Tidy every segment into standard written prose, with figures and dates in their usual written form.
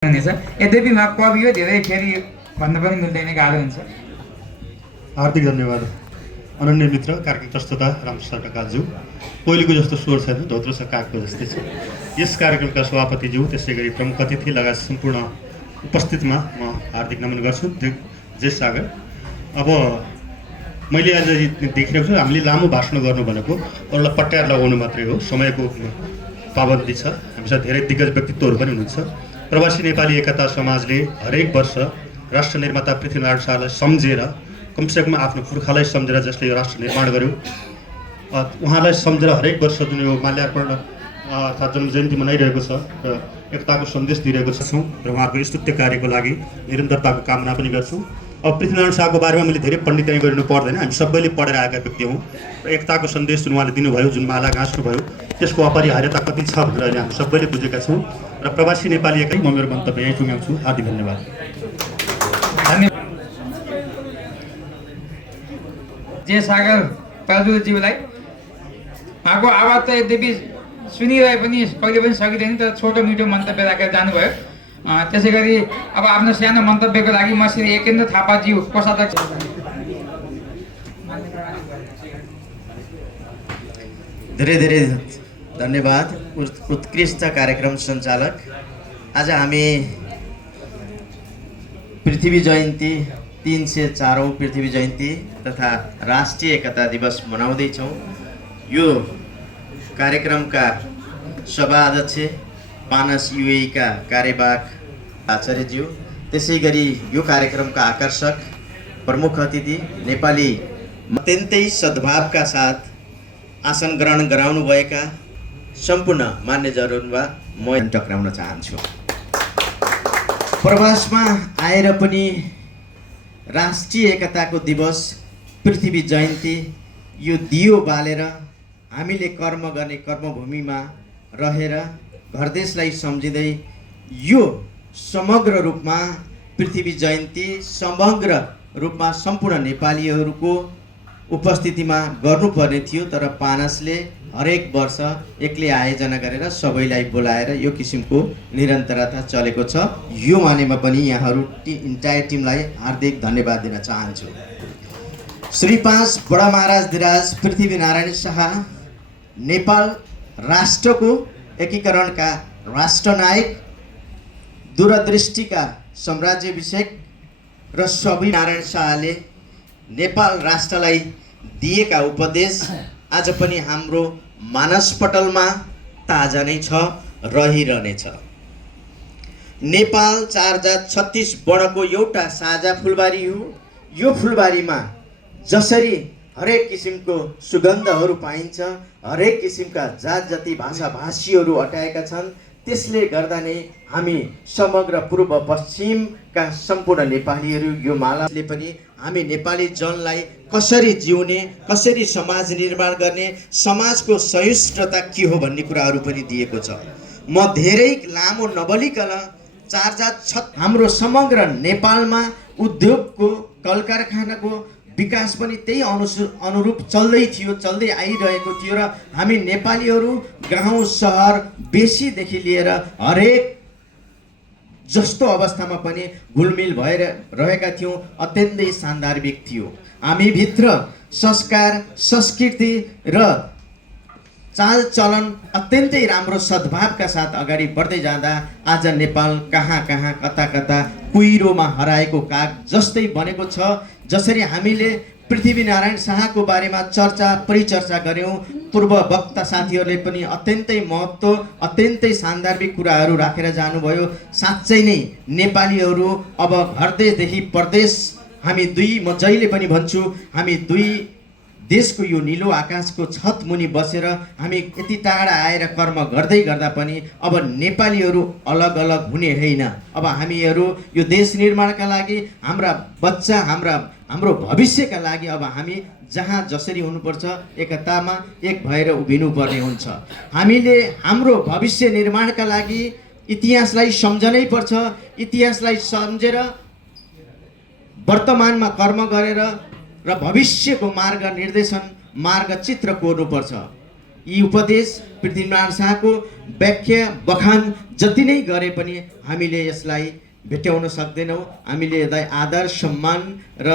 हुनेछ। यद्यपि म कवि हो, धेरै फेरि भन्न पनि मिल्दैन, गाह्रो हुन्छ। हार्दिक धन्यवाद अनन्य मित्र कार्यक्रम प्रस्तुता रामप्रसाद ढकालज्यू। पहिलेको जस्तो स्वर छैन, धोत्रो छ कागको जस्तै छ। यस कार्यक्रमका सभापतिज्यू, त्यसै गरी प्रमुख अतिथि लगायत सम्पूर्ण उपस्थितमा म हार्दिक नमन गर्छु। जय सागर। अब मैले आज देखिरहेको छु, हामीले लामो भाषण गर्नु भनेको अरूलाई पट्याएर लगाउनु मात्रै हो, समयको पाबन्दी छ। हामीसँग धेरै दिग्गज व्यक्तित्वहरू पनि हुनुहुन्छ। प्रवासी नेपाली एकता समाजले हरेक वर्ष राष्ट्र निर्माता पृथ्वीनारायण शाहलाई सम्झेर, कमसेकम आफ्नो पुर्खालाई सम्झेर, जसले यो राष्ट्र निर्माण गर्यो, उहाँलाई सम्झेर हरेक वर्ष जुन यो माल्यार्पण अर्थात् जन्म जयन्ती मनाइरहेको छ र एकताको सन्देश दिइरहेको छौँ र उहाँहरूको स्तुत्य कार्यको लागि निरन्तरताको कामना पनि गर्छौँ। अब पृथ्वीनारायण शाहको बारेमा मैले धेरै पण्डिताइ गरिनु पर्दैन, हामी सबैले पढेर आएका व्यक्ति हौँ र एकताको सन्देश जुन उहाँले दिनुभयो, जुन माला गाँच्नुभयो, त्यसको अपरिहार्यता कति छ भनेर अहिले हामी सबैले बुझेका छौँ। र प्रवासी नेपाली एकै म मेरो मन्तव्य यहीँ टुङ्ग्याउँछु। हार्दिक धन्यवाद। धन्यवाद जय सागर पाजुज्यूलाई। उहाँको आवाज त यद्यपि सुनिरहे पनि कहिले पनि सकिँदैन, तर छोटो मिठो मन्तव्य राखेर जानुभयो। त्यसै गरी अब आफ्नो सानो मन्तव्यको लागि म श्री एकेन्द्र थापाज्यू कोषाध्यक्ष। धेरै धेरै धन्यवाद उत्कृष्ट कार्यक्रम सञ्चालक। आज हामी पृथ्वी जयन्ती 304औं पृथ्वी जयन्ती तथा राष्ट्रिय एकता दिवस मनाउँदैछौँ। यो कार्यक्रमका सभा अध्यक्ष पानस युएका कार्यवाहक आचार्यज्यू, त्यसै गरी यो कार्यक्रमका आकर्षक प्रमुख अतिथि नेपाली अत्यन्तै सद्भावका साथ आसन ग्रहण गराउनुभएका सम्पूर्ण मान्यजनहरूमा म टक्राउन चाहन्छु। प्रवासमा आएर पनि राष्ट्रिय एकताको दिवस पृथ्वी जयन्ती यो दियो बालेर हामीले कर्म गर्ने कर्मभूमिमा रहेर घरदेशलाई सम्झिँदै यो समग्र रूपमा पृथ्वी जयन्ती समग्र रूपमा सम्पूर्ण नेपालीहरूको उपस्थितिमा गर्नुपर्ने थियो, तर पानसले हरेक वर्ष एक्लै आयोजना गरेर सबैलाई बोलाएर यो किसिमको निरन्तरता चलेको छ। यो मानेमा पनि यहाँहरू इन्टायर टिमलाई हार्दिक धन्यवाद दिन चाहन्छु। श्री 5 बडा महाराज धिराज पृथ्वीनारायण शाह नेपाल राष्ट्रको एकीकरणका राष्ट्रनायक, दूरदृष्टिका साम्राज्याभिषेक र सबै नारायण शाहले नेपाल राष्ट्रलाई दिएका उपदेश आज पनि हाम्रो मानसपटलमा ताजा नै छ, रहिरहनेछ। नेपाल 4 जात 36 वर्णको एउटा साझा फुलबारी हो। यो फुलबारीमा जसरी हरेक किसिमको सुगन्धहरू पाइन्छ, हरेक किसिमका जात जाति भाषा भाषीहरू अटाएका छन्, त्यसले गर्दा नै हामी समग्र पूर्व पश्चिमका सम्पूर्ण नेपालीहरू यो मालाले पनि हामी नेपाली जनलाई कसरी जिउने, कसरी समाज निर्माण गर्ने, समाजको सहिष्णुता के हो भन्ने कुराहरू पनि दिएको छ। म धेरै लामो नबलिकन 4 जात हाम्रो समग्र नेपालमा उद्योगको कल कारखानाको विकास पनि त्यही अनुरूप चल्दै थियो, चल्दै आइरहेको थियो र हामी नेपालीहरू गाउँ सहर बेसीदेखि लिएर हरेक जस्तो अवस्थामा पनि घुलमिल भएर रहेका थियौँ। अत्यन्तै सान्दर्भिक थियो। हामी भित्र संस्कार, संस्कृति र चालचलन अत्यन्तै राम्रो सद्भावका साथ अगाडि बढ्दै जाँदा आज नेपाल कहाँ कहाँ कता कता कुहिरोमा हराएको काग जस्तै बनेको छ। जसरी हामीले पृथ्वीनारायण शाहको बारेमा चर्चा परिचर्चा गऱ्यौँ, पूर्व वक्ता साथीहरूले पनि अत्यन्तै महत्त्व, अत्यन्तै सान्दर्भिक कुराहरू राखेर जानुभयो। साँच्चै नै नेपालीहरू अब घरदेशदेखि परदेश, हामी दुई, म जहिले पनि भन्छु, हामी दुई देशको यो निलो आकाशको छत मुनि बसेर हामी यति टाढा आएर कर्म गर्दै गर्दा पनि अब नेपालीहरू अलग अलग हुने होइन। अब हामीहरू यो देश निर्माणका लागि, हाम्रा बच्चा, हाम्रो भविष्यका लागि अब हामी जहाँ जसरी हुनुपर्छ एकतामा एक भएर उभिनुपर्ने हुन्छ। हामीले हाम्रो भविष्य निर्माणका लागि इतिहासलाई सम्झनै पर्छ। इतिहासलाई सम्झेर वर्तमानमा कर्म गरेर र भविष्यको मार्ग निर्देशन, मार्ग चित्र कोर्नुपर्छ। यी उपदेश पृथ्वीनारायण शाहको व्याख्या बखान जति नै गरे पनि हामीले यसलाई भेट्टाउन सक्दैनौँ। हामीले यसलाई आदर सम्मान र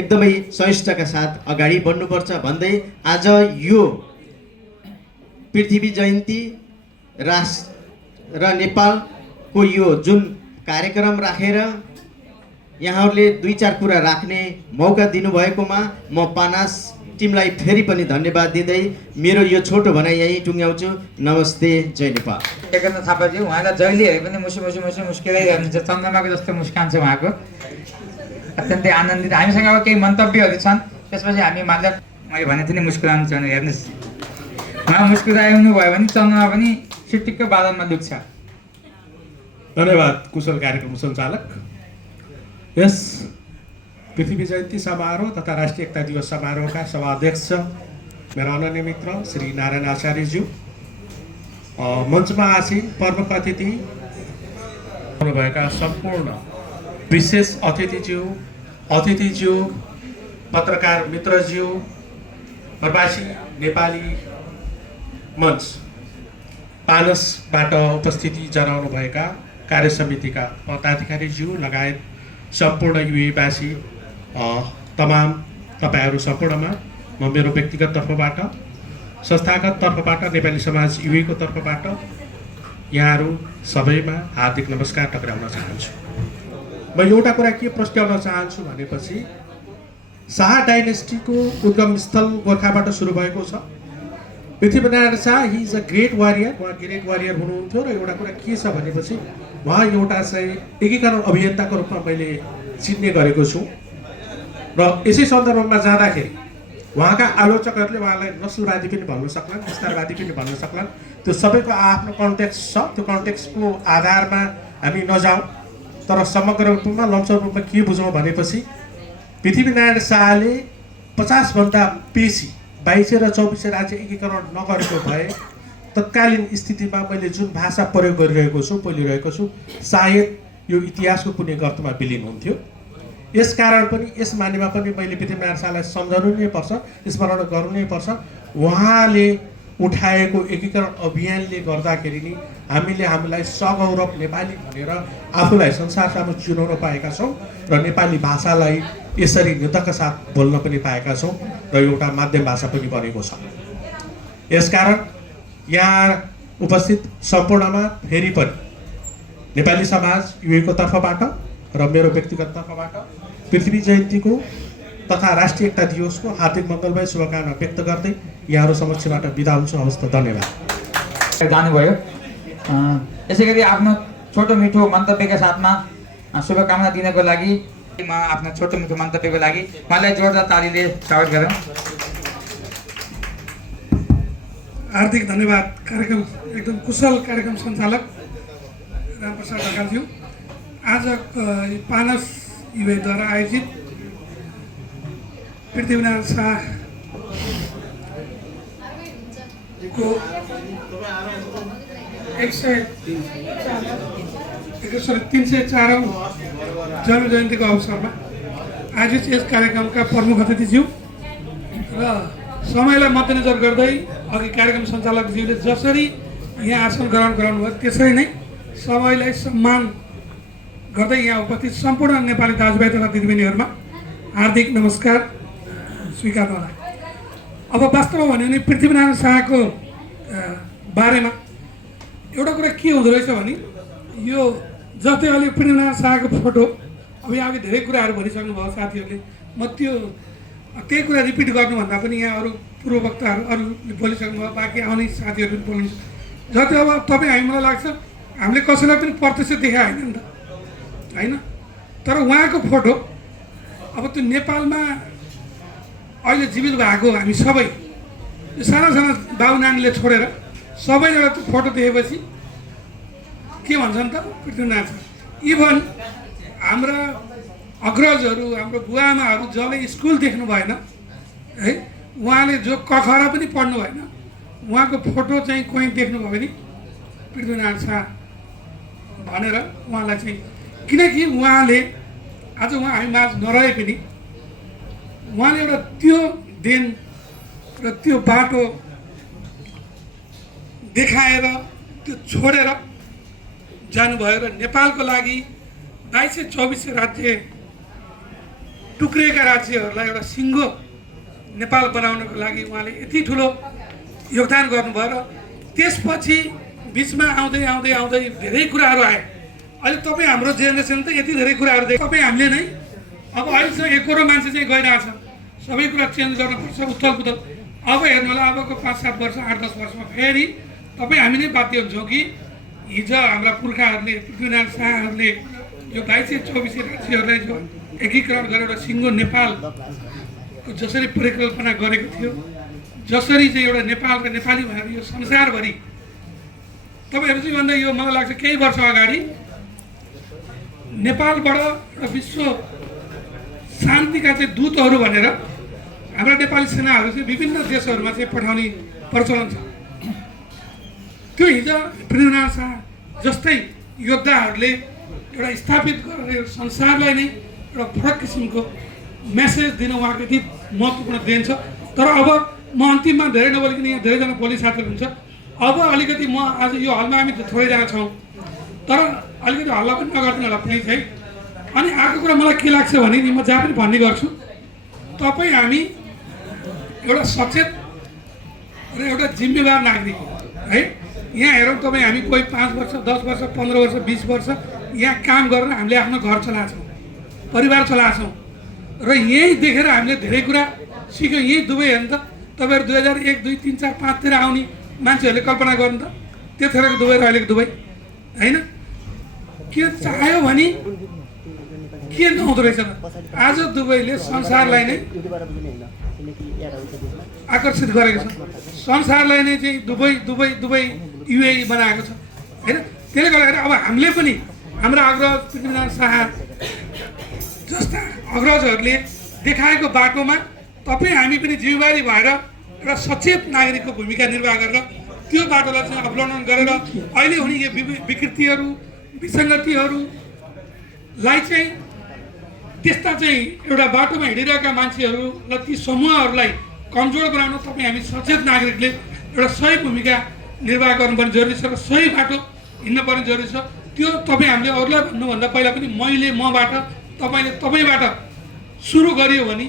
एकदमै सहिष्णुताका साथ अगाडि बढ्नुपर्छ भन्दै आज यो पृथ्वी जयन्ती राष्ट्र र नेपालको यो जुन कार्यक्रम राखेर यहाँहरूले 2-4 कुरा राख्ने मौका दिनुभएकोमा म पानास टिमलाई फेरि पनि धन्यवाद दिँदै मेरो यो छोटो भनाइ यहीँ टुङ्ग्याउँछु। नमस्ते, जय नेपाल। एकन्द थापाजी उहाँलाई जहिले हेरे पनि मुस्किराइरहनुहुन्छ, चन्द्रमाको जस्तो मुस्कान छ उहाँको, अत्यन्तै आनन्दित। हामीसँग अब केही मन्तव्यहरू छन्, त्यसपछि हामी मात्र मैले भनेको थिएँ नि मुस्कुराउनु छ भने हेर्नुहोस्, उहाँ मुस्कुराउनु भयो भने चन्द्रमा पनि सिटिक्क बादलमा दुख्छ। धन्यवाद कुशल कार्यक्रम सञ्चालक। यस पृथ्वी जयन्ती समारोह तथा राष्ट्रिय एकता दिवस समारोहका सभाध्यक्ष मेरा अनन्य मित्र श्री नारायण आचार्यज्यू, मञ्चमा आसीन प्रमुख अतिथि हुनुभएका सम्पूर्ण विशेष अतिथिज्यू, पत्रकार मित्रज्यू, प्रवासी नेपाली मञ्च पानसबाट उपस्थिति जनाउनुभएका कार्य समितिका पदाधिकारीज्यू लगायत सम्पूर्ण युएवासी तमाम तपाईँहरू सम्पूर्णमा म मेरो व्यक्तिगत तर्फबाट, संस्थागत तर्फबाट, नेपाली समाज युएको तर्फबाट यहाँहरू सबैमा हार्दिक नमस्कार टक्राउन चाहन्छु। म एउटा कुरा के प्रस्ट्याउन चाहन्छु भनेपछि शाह डाइनेस्टीको उद्गम स्थल गोर्खाबाट सुरु भएको छ। Prithvinarayan Shah he is a great warrior, उहाँ ग्रेट वारियर हुनुहुन्थ्यो। र एउटा कुरा के छ भनेपछि उहाँ एउटा चाहिँ एकीकरण अभियन्ताको रूपमा मैले चिन्ने गरेको छु। र यसै सन्दर्भमा जाँदाखेरि उहाँका आलोचकहरूले उहाँलाई नस्लवादी पनि भन्न सक्लान्, विस्तारवादी पनि भन्न सक्लान्। त्यो सबैको आफ्नो कन्टेक्स्ट छ, त्यो कन्टेक्स्टको आधारमा हामी नजाउँ, तर समग्र रूपमा लम्सम रूपमा के बुझौँ भनेपछि पृथ्वीनारायण शाहले 50भन्दा बेसी 22 र 24 राज्य एकीकरण नगरेको भए तत्कालीन स्थितिमा मैले जुन भाषा प्रयोग गरिरहेको छु, बोलिरहेको छु, सायद यो इतिहासको कुनै गर्तमा विलिन हुन्थ्यो। यसकारण पनि यस मानेमा पनि मैले पृथ्वीनारायण शाहलाई सम्झनु नै पर्छ, स्मरण गर्नु नै पर्छ। उहाँले उठाएको एकीकरण अभियानले गर्दाखेरि नि हामीलाई सगौरव नेपाली भनेर आफूलाई संसार सामु चिनाउन पाएका छौँ र नेपाली भाषालाई यसरी निडरका साथ बोल्न पनि पाएका छौँ र एउटा माध्यम भाषा पनि बनेको छ। यसकारण यहाँ उपस्थित सम्पूर्णमा फेरि पनि नेपाली समाज युएको तर्फबाट र मेरो व्यक्तिगत तर्फबाट पृथ्वी जयन्तीको तथा राष्ट्रिय एकता दिवसको हार्दिक मङ्गलमय शुभकामना व्यक्त गर्दै यहाँहरू समक्षबाट बिदा हुन्छु। हवस् त, धन्यवाद। जानुभयो। यसै गरी आफ्नो छोटो मिठो मन्तव्यका साथमा शुभकामना दिनको लागि म आफ्नो छोटो मिठो मन्तव्यको लागि उहाँलाई जोरदार तालीले स्वागत गरौँ। हार्दिक धन्यवाद। कार्यक्रम एकदम कुशल कार्यक्रम सञ्चालक रामप्रसाद ढकालज्यू। आज पानस युवेद्वारा आयोजित पृथ्वीनारायण शाहको 304औं जन्म जयन्तीको अवसरमा आयोजित यस कार्यक्रमका प्रमुख अतिथिज्यू र समयलाई मध्यनजर गर्दै अघि कार्यक्रम सञ्चालकज्यूले जसरी यहाँ आसन ग्रहण गराउनुभयो त्यसरी नै समयलाई सम्मान गर्दै यहाँ उपस्थित सम्पूर्ण नेपाली दाजुभाइ तथा दिदीबहिनीहरूमा हार्दिक नमस्कार स्वीकार होला। अब वास्तवमा भन्यो भने पृथ्वीनारायण शाहको बारेमा एउटा कुरा के हुँदो रहेछ भने यो जस्तै अहिले पृथ्वीनारायण शाहको फोटो, अब यहाँ धेरै कुराहरू भनिसक्नुभयो साथीहरूले, म त्यही कुरा रिपिट गर्नुभन्दा पनि यहाँ अरू पूर्व वक्ताहरू अरूले बोलिसक्नुभयो, बाँकी आउने साथीहरू पनि बोल्नुहुन्छ। जति अब तपाईँ हामीलाई लाग्छ हामीले कसैलाई पनि प्रत्यक्ष देखाए होइन नि त, होइन? तर उहाँको फोटो अब त्यो नेपालमा अहिले जीवित भएको हामी सबै साना साना बाबु नानीले छोडेर सबैजना त्यो फोटो देखेपछि के भन्छन् त पृथ्वीनारायण शाह। इभन हाम्रा अग्रजहरू, हाम्रो बुवाआमाहरू जसले स्कुल देख्नु भएन है, उहाँले जो कखरा पनि पढ्नु भएन, उहाँको फोटो चाहिँ कोही देख्नुभयो भने पृथ्वीनारायण शाह भनेर उहाँलाई चाहिँ, किनकि उहाँले आज उहाँ हामी माझ नरहे पनि उहाँले एउटा त्यो देन र त्यो बाटो देखाएर त्यो छोडेर जानुभयो र नेपालको लागि 2224 राज्य टुक्रिएका राज्यहरूलाई एउटा सिङ्गो नेपाल बनाउनको लागि उहाँले यति ठुलो योगदान गर्नुभयो र त्यसपछि बिचमा आउँदै आउँदै आउँदै धेरै कुराहरू आए। अहिले तपाईँ हाम्रो जेनेरेसन त यति धेरै कुराहरू देख्छ, तपाईँ हामीले नै अब अहिलेसम्म एकरो मान्छे चाहिँ गइरहेछ, सबै कुरा चेन्ज गर्नुपर्छ, उथल पुथल। अब हेर्नु होला, अबको 5-7 वर्ष 8-10 वर्षमा फेरि तपाईँ हामी नै बाध्य हुन्छौँ कि हिजो हाम्रा पुर्खाहरूले पृथ्वीनारायण शाहहरूले यो 2224 राज्यहरूलाई जो एकीकरण गरेर एउटा सिङ्गो नेपालको जसरी परिकल्पना गरेको थियो, जसरी चाहिँ एउटा नेपाल र नेपाली भएर यो संसारभरि तपाईँहरू चाहिँ भन्दा यो मलाई लाग्छ केही वर्ष अगाडि नेपालबाट एउटा विश्व शान्तिका चाहिँ दूतहरू भनेर हाम्रा नेपाली सेनाहरू चाहिँ विभिन्न देशहरूमा चाहिँ पठाउने प्रचलन छ। त्यो हिजो पृथ्वीनारायण शाह जस्तै योद्धाहरूले एउटा स्थापित गरेर संसारलाई नै एउटा फरक किसिमको मेसेज दिन उहाँको यति महत्त्वपूर्ण देन छ। तर अब म अन्तिममा धेरै नबोलिकन यहाँ धेरैजना बोली साथीहरू हुन्छ, अब अलिकति म आज यो हलमा हामी थोरैजना छौँ, तर अलिकति हल्ला पनि नगर्दिनु होला प्लिज है। अनि अर्को कुरा मलाई के लाग्छ भने नि, म जहाँ पनि भन्ने गर्छु, तपाईँ हामी एउटा सचेत र एउटा जिम्मेवार नागरिक है। यहाँ हेरौँ, तपाईँ हामी कोही 5 वर्ष 10 वर्ष 15 वर्ष 20 वर्ष यहाँ काम गरेर हामीले आफ्नो घर चलाएछौँ, परिवार चलाएछौँ र यहीँ देखेर हामीले धेरै कुरा सिक्यौँ। यहीँ दुबई हेर्नु त, तपाईँहरू 2001, 2, 3, 4, 5 तिर आउने मान्छेहरूले कल्पना गर्नु त, त्यतिखेरको दुबई र अहिलेको दुबई होइन। के चाह्यो भने के नहुँदो रहेछ त। आज दुबईले संसारलाई नै आकर्षित गरेको छ, संसारलाई नै चाहिँ दुबई दुबई दुबई युएई बनाएको छ होइन। त्यसले गर्दाखेरि अब हामीले पनि हाम्रा अग्रज पृथ्वीनारायण शाह जस्ता अग्रजहरूले देखाएको बाटोमा तपाईँ हामी पनि जिम्मेवारी भएर एउटा सचेत नागरिकको भूमिका निर्वाह गरेर त्यो बाटोलाई चाहिँ अवलम्बन गरेर अहिले हुने यो विकृतिहरू विसङ्गतिहरूलाई चाहिँ त्यस्ता चाहिँ एउटा बाटोमा हिँडिरहेका मान्छेहरू र ती समूहहरूलाई कमजोर बनाउन तपाईँ हामी सचेत नागरिकले एउटा सही भूमिका निर्वाह गर्नुपर्ने जरुरी छ र सही बाटो हिँड्नुपर्ने जरुरी छ। त्यो तपाईँ हामीले अरूलाई भन्नुभन्दा पहिला पनि मैले मबाट तपाईँले तपाईँबाट सुरु गरियो भने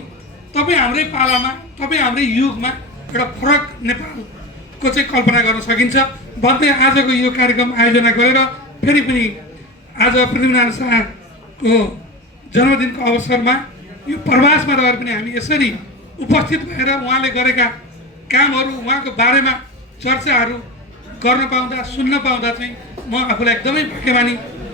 तपाईँ हाम्रै पालामा तपाईँ हाम्रै युगमा एउटा फरक नेपालको चाहिँ कल्पना गर्न सकिन्छ भन्दै आजको यो कार्यक्रम आयोजना गरेर फेरि पनि आज पृथ्वीनारायण शाहको जन्मदिनको अवसरमा यो प्रवासमा रहेर पनि हामी यसरी उपस्थित भएर उहाँले गरेका कामहरू उहाँको बारेमा चर्चाहरू गर्न पाउँदा सुन्न पाउँदा चाहिँ म आफूलाई एकदमै भाग्यमानी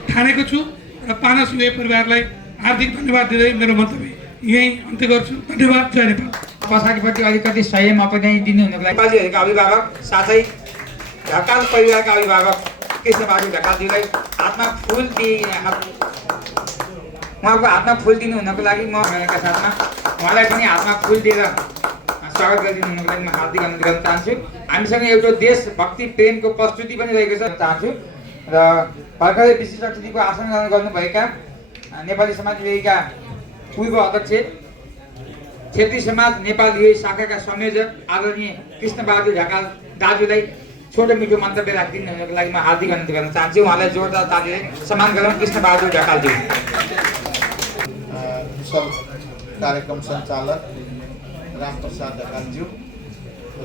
ठानेको छु र पानस युए परिवारलाई हार्दिक धन्यवाद दिँदै मेरो मन्तव्य यहीँ अन्त्य गर्छु। धन्यवाद। जय नेपाल। पछाडिपट्टि अलिकति संयम पनि दिनु हुनुको लागि नेपालीहरूका अभिभावक साथै ढकाल परिवारका अभिभावक कृष्णबहादुर ढकालज्यूलाई हातमा फुल उहाँको हातमा फुल दिनु हुनको लागि म उहाँका साथमा उहाँलाई पनि हातमा फुल दिएर स्वागत गरिदिनु हुनुको लागि म हार्दिक अनुरोध गर्न चाहन्छु। हामीसँग एउटा देशभक्ति प्रेमको प्रस्तुति पनि रहेको छ चाहन्छु र भर्खरै विशिष्ट अतिथिको आसन ग्रहण गर्नुभएका नेपाली समाज युएका पूर्व अध्यक्ष क्षेत्रीय समाज नेपाल युए शाखाका संयोजक आदरणीय कृष्णबहादुर ढकाल दाजुलाई छोटो मिठो मन्तव्य राखिदिनु हुनुको लागि म हार्दिक अनुरोध गर्न चाहन्छु। उहाँलाई जोरदार तालीले सम्मान गरौँ। कृष्णबहादुर ढकालज्यू। कुशल कार्यक्रम सञ्चालक रामप्रसाद ढकालज्यू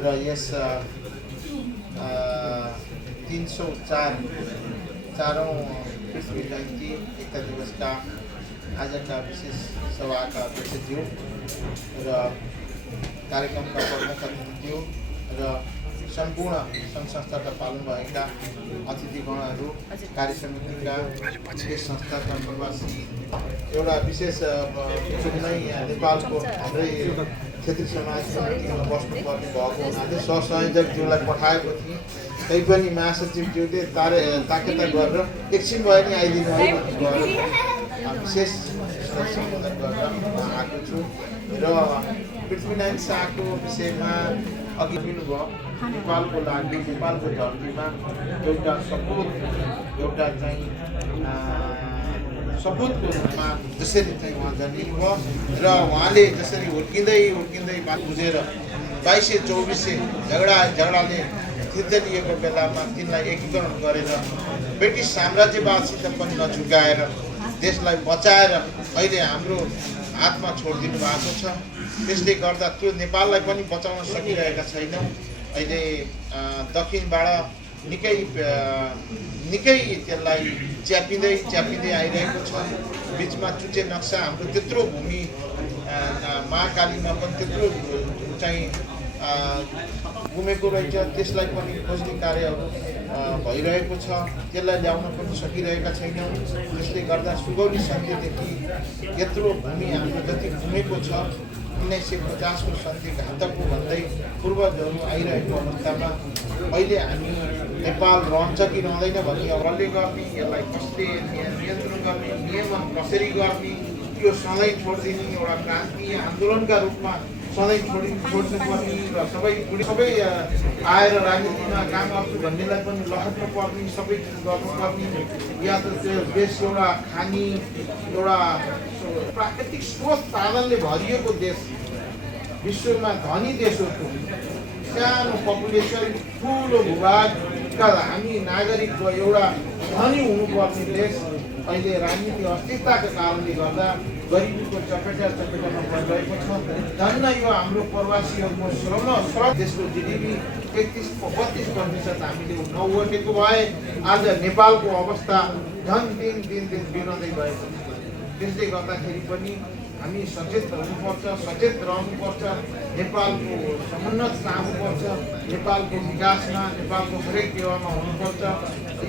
र यस 304औं पृथ्वी जयन्ती एकता दिवसका आजका विशेष सभाका अध्यक्षज्यू र कार्यक्रमका प्रमुख अतिथिज्यू र सम्पूर्ण सङ्घ संस्थाका पाल्नुभएका अतिथिगणहरू, कार्य समितिका विशेष संस्थाका निवासी, एउटा विशेष नै नेपालको हाम्रै क्षेत्रीय समाज समितिमा बस्नुपर्ने भएको हुनाले सहसंयोजकज्यूलाई पठाएको थिएँ, तैपनि महासचिवज्यूले ताकेता गरेर एकछिन भए नि आइदिनु है विशेष सम्बोधन गरेर आएको छु र पृथ्वीनारायण शाहको विषयमा अघि दिनुभयो। नेपालको लागि नेपालको धरतीमा एउटा सपुत एउटा चाहिँ सपुतको रूपमा जसरी चाहिँ उहाँ जन्मिनुभयो र उहाँले जसरी हुर्किँदै बात बुझेर 2224 झगडाले थिचेलिएको बेलामा तिनलाई एकीकरण गरेर ब्रिटिस साम्राज्यवादसित पनि नझुकाएर देशलाई बचाएर अहिले हाम्रो हातमा छोडिदिनु भएको छ। त्यसले गर्दा त्यो नेपाललाई पनि बचाउन सकिरहेका छैनौँ। अहिले दक्षिणबाट निकै त्यसलाई च्यापिँदै आइरहेको छ। बिचमा चुचे नक्सा हाम्रो त्यत्रो भूमि महाकालीमा पनि त्यत्रो चाहिँ गुमेको रहेछ, त्यसलाई पनि खोज्ने कार्यहरू भइरहेको छ। त्यसलाई ल्याउन पनि सकिरहेका छैनौँ। त्यसले गर्दा सुगौली सन्धिदेखि यत्रो भूमि हाम्रो जति गुमेको छ 1950 को सन्धि घातक भन्दै पूर्वजहरू आइरहेको अवस्थामा अहिले हामी नेपाल रहन्छ कि रहँदैन भन्ने कसले गर्ने, यसलाई कसले नियन्त्रण गर्ने, नियमन कसरी गर्ने, यो सधैँ छोडिदिने एउटा क्रान्ति आन्दोलनका रूपमा सधैँ छोड्नुपर्ने र सबै आएर राजनीतिमा काम गर्छु भन्नेलाई पनि लहट्नु पर्ने, सबै चिज गर्नुपर्ने, या त त्यो देश एउटा खानी एउटा प्राकृतिक स्रोत साधनले भरिएको देश, विश्वमा धनी देशहरूको सानो पपुलेसन ठुलो भूभागका हामी नागरिकको एउटा धनी हुनुपर्ने देश अहिले राजनीति अस्थिरताका कारणले गर्दा गरिबीको चपेटामा परिरहेको छ। धन्न यो हाम्रो प्रवासीहरूको श्रम देशको जिडिपी 31-32% हामीले नओगटेको भए आज नेपालको अवस्था झन् दिन बिग्रँदै गएको छ। त्यसले गर्दाखेरि पनि हामी सचेत रहनुपर्छ, नेपालको समुन्नत चाहनुपर्छ, नेपालको विकासमा, नेपालको हरेक टेवामा हुनुपर्छ।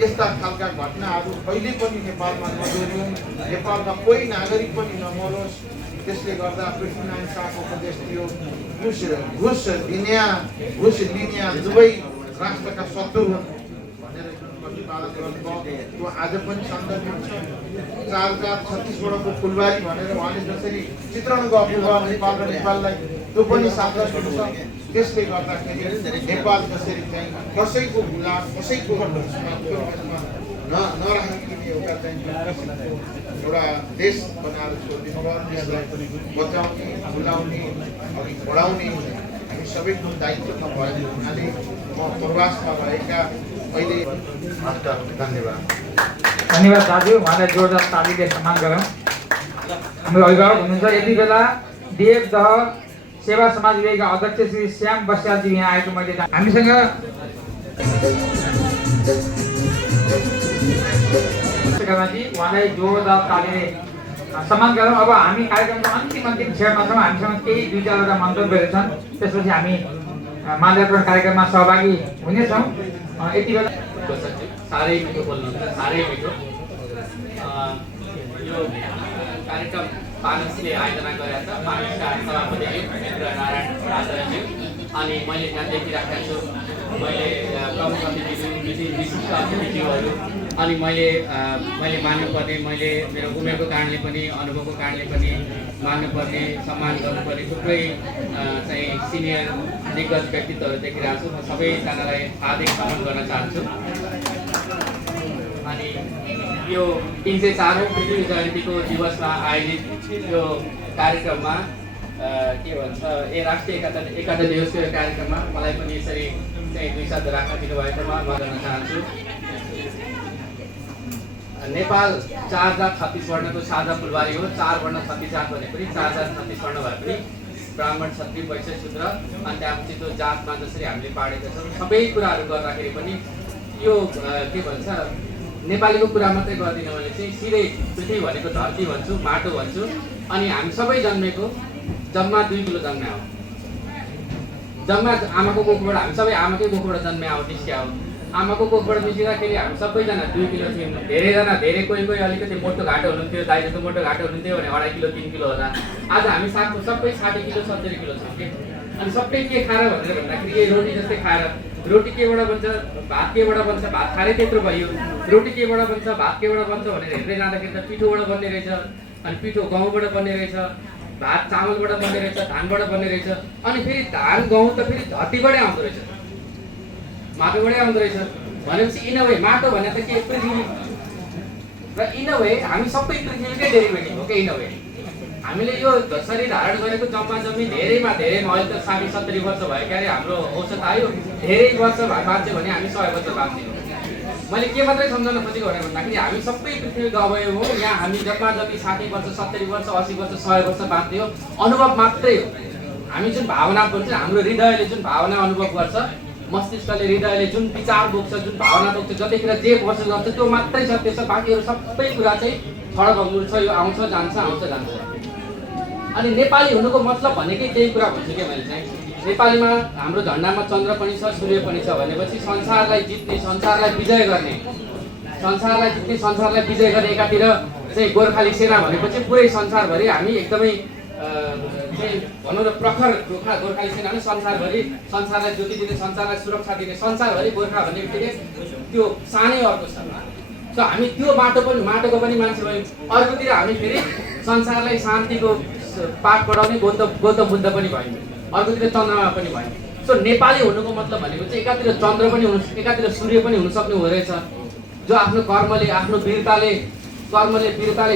यस्ता खालका घटनाहरू कहिले पनि नेपालमा नदोहोरिउन्, नेपालमा कोही नागरिक पनि नमरोस्। त्यसले गर्दा पृथ्वीनारायण शाहको उपदेश थियो, घुस लिने दुवै राष्ट्रका शत्रु हुन् भनेर प्रतिपादन गर्नुभयो। त्यो आज पनि सन्दर्भिक छ। 4036 फुलबारी भनेर उहाँले जसरी चित्रण गर्नुभयो नेपाल र नेपाललाई, त्यो पनि सान्दर्भिक छ। त्यसले गर्दाखेरि नेपाल जसरी चाहिँ कसैको गुलाम, कसैको नराखिने एउटा चाहिँ एउटा देश बनाएर छोडिदिनु भयो। त्यसलाई बचाउने, बोलाउने, अघि बढाउने हामी सबैको दायित्व नभएको हुनाले म प्रवासमा रहेका अहिले धन्यवाद दाजु। उहाँलाई जोरदार तालीले सम्मान गरौँ। हाम्रो अभिभावक हुनुहुन्छ यति बेला देवदह सेवा समाज विभागका अध्यक्ष श्री श्याम बस्यालजी यहाँ आएको मैले हामीसँग उहाँलाई जोरदार तालीले सम्मान गरौँ। अब हामी कार्यक्रमको अन्तिम क्षणमा छौँ। हामीसँग केही 2-4 मन्तव्यहरू छन्, त्यसपछि हामी माल्यार्पण कार्यक्रममा सहभागी हुनेछौँ। यति बेला साह्रै मिठो बोल्नुहुन्छ, साह्रै मिठो। यो कार्यक्रम मानिसले आयोजना गरेका छ, मानिसका सभापति मित्र नारायण राजाज्यू, अनि मैले त्यहाँ देखिरहेका छु मैले प्रमुख अतिथि विशिष्ट अतिथिज्यूहरू, अनि मैले मान्नुपर्ने, मैले मेरो उमेरको कारणले पनि अनुभवको कारणले पनि मान्नुपर्ने, सम्मान गर्नुपर्ने थुप्रै चाहिँ सिनियर दिग्गज व्यक्तित्वहरू देखिरहेको छु। म सबैजनालाई हार्दिक सम्मान गर्न चाहन्छु। अनि यो 304औं पृथ्वी जयन्तीको दिवसमा आयोजित यो कार्यक्रममा के भन्छ राष्ट्रिय एकता दिवसको यो कार्यक्रममा मलाई पनि यसरी चाहिँ 2 शब्द राख्न दिनुभएकोमा म गर्न चाहन्छु। नेपाल 4 जात 36 वर्णको साझा फुलबारी हो। 4 वर्ण 36 जात भने पनि 4 जात 36 वर्ण भए पनि ब्राह्मण, क्षत्रिय, वैश्य, शूद्र, अनि त्यसपछि त्यो जातमा जसरी हामीले पाडेका छौँ सबै कुराहरू गर्दाखेरि पनि यो के भन्छ नेपालीको कुरा मात्रै गर्दिनँ भने चाहिँ सिधै पृथ्वी भनेको धरती भन्छु, माटो भन्छु, अनि हामी सबै जन्मेको जम्मा 2 किलो जन्मे हो। जम्मा आमाको कोखबाट हामी सबै आमाकै कोखबाट जन्मे हो, निस्किया हो। आमाको कोखबाट निस्किँदाखेरि हामी सबैजना 2 किलो थियौँ। धेरैजना कोही अलिकति मोटो घाटो हुनुहुन्थ्यो, दाइ जस्तो मोटो घाटो हुनुहुन्थ्यो भने 2.5 किलो 3 किलो होला। आज हामी सबै 60 किलो 70 किलो छौँ कि। अनि सबै के खाएर भनेर भन्दाखेरि यही रोटी जस्तै खाएर, रोटी केबाट बन्छ, भात केबाट बन्छ, भात खाएरै त्यत्रो भयो। रोटी केबाट बन्छ, भात केबाट बन्छ भनेर हेर्दै जाँदाखेरि त पिठोबाट बन्ने रहेछ, अनि पिठो गहुँबाट बन्ने रहेछ, भात चामलबाट बन्ने रहेछ, धानबाट बन्ने रहेछ, अनि फेरि धान गहुँ त फेरि धरतीबाटै आउँदो रहेछ, माटोबाटै आउँदो रहेछ। भनेपछि इन अ वे माटो भने त के पृथ्वी, र इन अ वे हामी सबै पृथ्वीकै डेरिभेटिभ हो कि इन अ वे। हामीले यो शरीर धारण गरेको जम्मा जम्मी धेरैमा धेरैमा अहिले त 60-70 वर्ष भयो क्यारे हाम्रो औषध आयो, धेरै वर्ष बाँच्यो भने हामी 100 वर्ष बाँच्ने हो। मैले के मात्रै सम्झाउन खोजेको भने भन्दाखेरि हामी सबै पृथ्वी गयो हो, यहाँ हामी जम्मा जम्मी 60 वर्ष 70 वर्ष 80 वर्ष 100 वर्ष बाँच्ने हो, अनुभव मात्रै हो। हामी जुन भावना बोल्छ, हाम्रो हृदयले जुन भावना अनुभव गर्छ, मस्तिष्कले हृदयले जुन विचार बोक्छ, जुन भावना बोक्छ, जतिखेर जे वर्ष गर्छ त्यो मात्रै सत्य छ, बाँकीहरू सबै कुरा चाहिँ छडभङ्गुर छ, यो आउँछ जान्छ आउँछ जान्छ। अनि नेपाली हुनुको मतलब भनेकै त्यही कुरा भन्छु कि मैले चाहिँ नेपालीमा हाम्रो झन्डामा चन्द्र पनि छ, सूर्य पनि छ भनेपछि संसारलाई जित्ने, संसारलाई विजय गर्ने, संसारलाई जित्ने, संसारलाई विजय गर्ने एकातिर चाहिँ गोर्खाली सेना भनेपछि पुरै संसारभरि हामी एकदमै चाहिँ भनौँ न प्रखर गोर्खाली सेना नै संसारभरि संसारलाई ज्योति दिने, संसारलाई सुरक्षा दिने, संसारभरि गोर्खा भन्ने बित्तिकै त्यो सानै अर्को छ। सो हामी त्यो माटोको पनि मान्छे भयौँ। अर्कोतिर हामी फेरि संसारलाई शान्तिको पाठ पढाउने गौतम बुद्ध पनि भयौँ, अर्कोतिर चन्द्रमा पनि भयौँ। सो नेपाली हुनुको मतलब भनेको चाहिँ एकातिर चन्द्र पनि हुनु, एकातिर सूर्य पनि हुन सक्ने हुँदो रहेछ, जो आफ्नो कर्मले आफ्नो वीरताले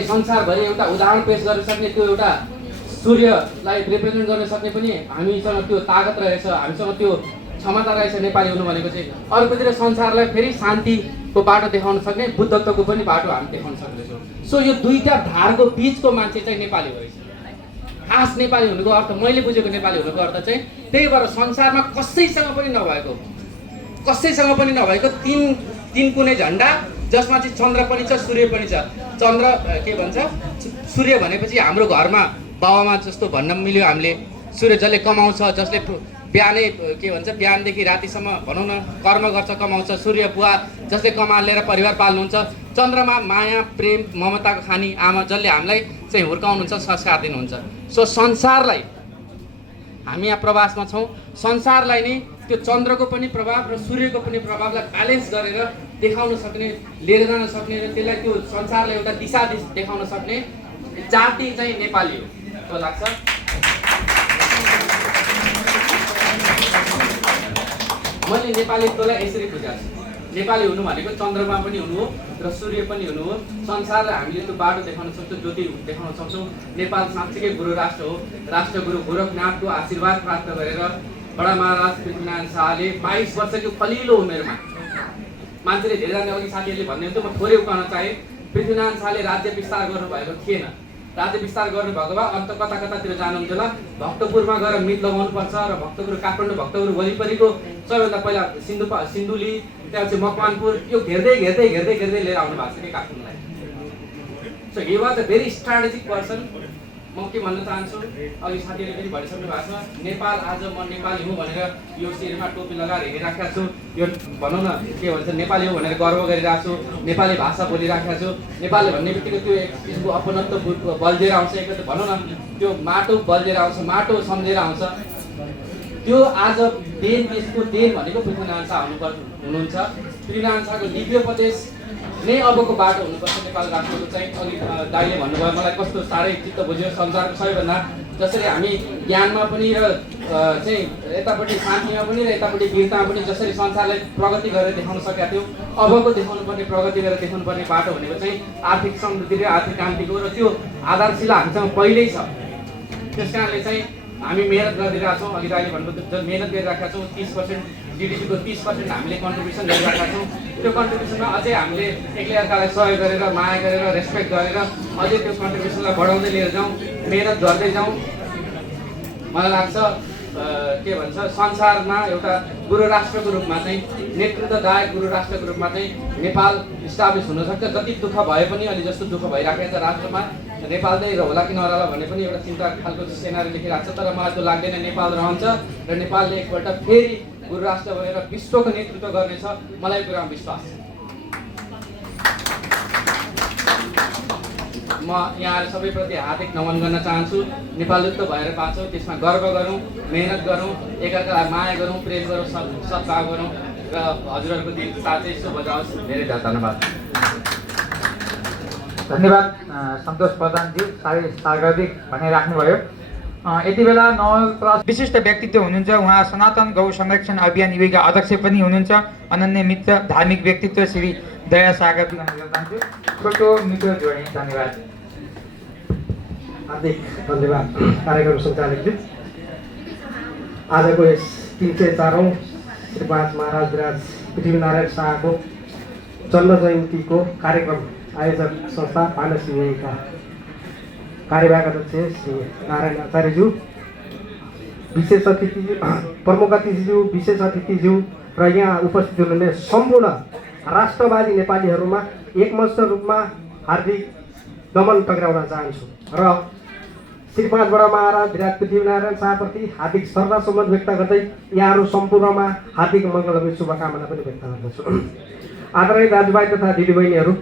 संसारभरि एउटा उदाहरण पेश गर्न सक्ने, त्यो एउटा सूर्यलाई रिप्रेजेन्ट गर्न सक्ने पनि हामीसँग त्यो ताकत रहेछ, हामीसँग त्यो क्षमता रहेछ नेपाली हुनु भनेको चाहिँ। अर्कोतिर संसारलाई फेरि शान्तिको बाटो देखाउन सक्ने, बुद्धत्वको पनि बाटो हामी देखाउन सक्दैछौँ। सो यो दुईटा धारको बिचको मान्छे चाहिँ नेपाली हो रहेछ। खास नेपाली हुनुको अर्थ, मैले बुझेको नेपाली हुनुको अर्थ चाहिँ त्यही भएर संसारमा कसैसँग पनि नभएको तीन कुनै झन्डा जसमा चाहिँ चन्द्र पनि छ, सूर्य पनि छ। चन्द्र के भन्छ, सूर्य भनेपछि हाम्रो घरमा बाबामा जस्तो भन्न मिल्यो हामीले, सूर्य जसले कमाउँछ, जसले बिहानै के भन्छ बिहानदेखि रातिसम्म भनौँ न कर्म गर्छ, कमाउँछ। सूर्य बुवा जसले कमालेर परिवार पाल्नुहुन्छ। चन्द्रमा माया प्रेम ममताको खानी आमा, जसले हामीलाई चाहिँ हुर्काउनुहुन्छ, संस्कार दिनुहुन्छ। सो संसारलाई, हामी यहाँ प्रवासमा छौँ, संसारलाई नै त्यो चन्द्रको पनि प्रभाव र सूर्यको पनि प्रभावलाई ब्यालेन्स गरेर देखाउन सक्ने, लिएर जान सक्ने र त्यसलाई त्यो संसारलाई एउटा दिशा देखाउन सक्ने जाति चाहिँ नेपाली हो जस्तो लाग्छ। मैले नेपालीत्वलाई यसरी बुझाएको छु, नेपाली हुनु भनेको चन्द्रमा पनि हुनु हो र सूर्य पनि हुनु हो। संसारलाई हामीले त्यो बाटो देखाउन सक्छौँ, ज्योति देखाउन सक्छौँ। नेपाल साँच्चीकै गुरु राष्ट्र हो। राष्ट्रगुरु गोरखनाथको आशीर्वाद प्राप्त गरेर बडा महाराज पृथ्वीनारायण शाहले 22 वर्षको कलिलो उमेरमा, मान्छेले धेरैजना अघि साथीहरूले भन्ने हुन्थ्यो, म थोरै उकाउन चाहेँ, पृथ्वीनारायण शाहले राज्य विस्तार गर्नुभएको थिएन। राज्य विस्तार गर्नुभएको भए अन्त कतातिर जानुहुन्थ्यो होला, भक्तपुरमा गएर मित लगाउनुपर्छ र भक्तपुर काठमाडौँ भक्तपुर वरिपरिको सबैभन्दा पहिला सिन्धुली, त्यहाँपछि मकवानपुर, यो घेर्दै लिएर आउनु भएको छ कि काठमाडौँलाई। So he was a very strategic person. म के भन्न चाहन्छु, अघि साथीहरूले पनि भनिसक्नु भएको छ, नेपाल आज म नेपाली हुँ भनेर यो शिरमा टोपी लगाएर हिँडिराखेको छु, यो भनौँ न के भन्छ नेपाली हो भनेर गर्व गरिरहेको छु, नेपाली भाषा बोलिराखेको छु। नेपाली भन्ने बित्तिकै त्यो एक किसिमको अपनत्व बल्झेर आउँछ, एक भनौँ न त्यो माटो बल्झेर आउँछ, माटो सम्झेर आउँछ। त्यो आज देशको देन भनेको पृथ्वीनारायण शाह हुनुहुन्छ। पृथ्वीनारायण शाहको दिव्योपदेश नै अबको बाटो हुनुपर्छ नेपाल राष्ट्रको चाहिँ। अघि दाइले भन्नुभयो, मलाई कस्तो साह्रै चित्त बुझ्यो। संसारको सबैभन्दा जसरी हामी ज्ञानमा पनि र चाहिँ यतापट्टि शान्तिमा पनि र यतापट्टि वीरतामा पनि जसरी संसारलाई प्रगति गरेर देखाउन सकेका थियौँ, अबको देखाउनु पर्ने, प्रगति गरेर देखाउनु पर्ने बाटो भनेको चाहिँ आर्थिक समृद्धि र आर्थिक क्रान्तिको, र त्यो आधारशिला हामीसँग पहिल्यै छ। त्यस कारणले चाहिँ हामी मेहनत गरिरहेका छौँ। अघि दाइले भन्नुभयो मेहनत गरिरहेका छौँ। 30% GDP को 30% हामीले कन्ट्रिब्युसन गरिरहेका छौँ। त्यो कन्ट्रिब्युसनमा अझै हामीले एकले अर्कालाई सहयोग गरेर, माया गरेर, रेस्पेक्ट गरेर अझै त्यो कन्ट्रिब्युसनलाई बढाउँदै लिएर जाउँ, मेहनत गर्दै जाउँ। मलाई लाग्छ के भन्छ, संसारमा एउटा गुरु राष्ट्रको रूपमा चाहिँ, नेतृत्वदायक गुरु राष्ट्रको रूपमा चाहिँ नेपाल इस्टाब्लिस हुनसक्छ। जति दुःख भए पनि, अहिले जस्तो दुःख भइराखेको छ राष्ट्रमा, नेपाल नै होला कि नरहला भन्ने पनि एउटा चिन्ता खालको सेनारी लेखिरहेको छ। तर मलाई त्यो लाग्दैन, नेपाल रहन्छ र नेपालले एकपल्ट फेरि गुरु राष्ट्र भएर विश्वको नेतृत्व गर्नेछ, मलाई कुरामा विश्वास छ। म यहाँहरू सबैप्रति हार्दिक नमन गर्न चाहन्छु। नेपालयुक्त भएर बाँचौँ, त्यसमा गर्व गरौँ, मेहनत गरौँ, एकअर्कालाई माया गरौँ, प्रेम गरौँ, सद्भाव गरौँ र हजुरहरूको दिन साँच्चै शुभ जाओस्। धेरै धन्यवाद। धन्यवाद सन्तोष प्रधानज्यू, साह्रै सार्वधिक भनिराख्नुभयो। यति बेला नवलपरासी विशिष्ट व्यक्तित्व हुनुहुन्छ, उहाँ सनातन गौ संरक्षण अभियान युविका अध्यक्ष पनि हुनुहुन्छ, अनन्य मित्र धार्मिक व्यक्तित्व श्री दया सागर। छोटो मिठो जोडी। धन्यवाद। हार्दिक धन्यवाद कार्यक्रम सञ्चालकज्यू। आजको यस 304औं श्री 5 महाराज विराज पृथ्वीनारायण शाहको जन्म जयन्तीको कार्यक्रम आयोजक संस्था भानस युएका कार्यवाहक अध्यक्ष श्री नारायण आचार्यज्यू, विशेष अतिथिज्यू, प्रमुख अतिथिज्यू, विशेष अतिथिज्यू र यहाँ उपस्थित हुनुहुने सम्पूर्ण राष्ट्रवादी नेपालीहरूमा एकमंच रूपमा हार्दिक नमन टक्राउन चाहन्छु र श्री 5 बडा महाराज विराज पृथ्वीनारायण शाहप्रति हार्दिक श्रद्धासुमन व्यक्त गर्दै यहाँहरू सम्पूर्णमा हार्दिक मङ्गलमय शुभकामना पनि व्यक्त गर्दछु। आदरणीय दाजुभाइ तथा दिदीबहिनीहरू,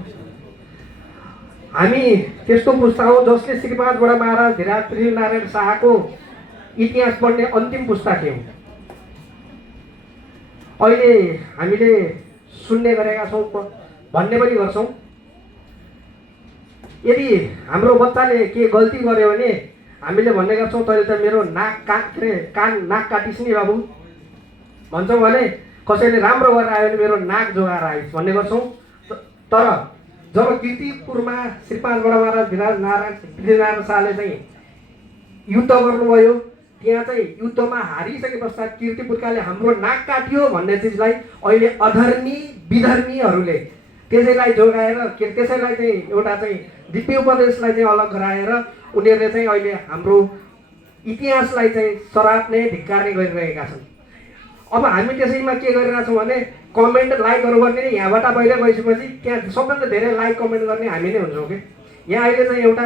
हामी त्यस्तो पुस्ता हौ जसले श्री 5 बडा महाराज विराज पृथ्वीनारायण शाहको इतिहास पढ्ने अन्तिम पुस्ता थियौँ। अहिले हामीले सुन्ने गरेका छौँ, भन्ने पनि गर्छौँ। यदि हाम्रो बच्चाले के गल्ती गर्यो भने हामीले भन्ने गर्छौँ, तैँले त मेरो कान नाक काटिस् नि बाबु भन्छौँ भने, कसैले राम्रो गरेर आयो भने मेरो नाक जोगाएर आइस् भन्ने गर्छौँ। तर जब कीर्तिपुरमा श्री 5 बडा महाराज विराज पृथ्वीनारायण शाहले चाहिँ युद्ध गर्नुभयो, त्यहाँ चाहिँ युद्धमा हारिसके पश्चात कीर्तिपुरकाले हाम्रो नाक काट्यो भन्ने चिजलाई अहिले अधर्मी विधर्मीहरूले त्यसैलाई जोगाएर त्यसैलाई चाहिँ एउटा चाहिँ दिव्य उपदेशलाई चाहिँ अलग गराएर उनीहरूले चाहिँ अहिले हाम्रो इतिहासलाई चाहिँ सराप्ने धिक्कार्ने गरिरहेका छन्। अब हामी त्यसैमा के गरिरहेछौँ भने कमेन्ट लाइकहरू गर्ने नि यहाँबाट बाहिर गइसकेपछि त्यहाँ सबभन्दा धेरै लाइक कमेन्ट गर्ने हामी नै हुन्छौँ कि यहाँ अहिले चाहिँ एउटा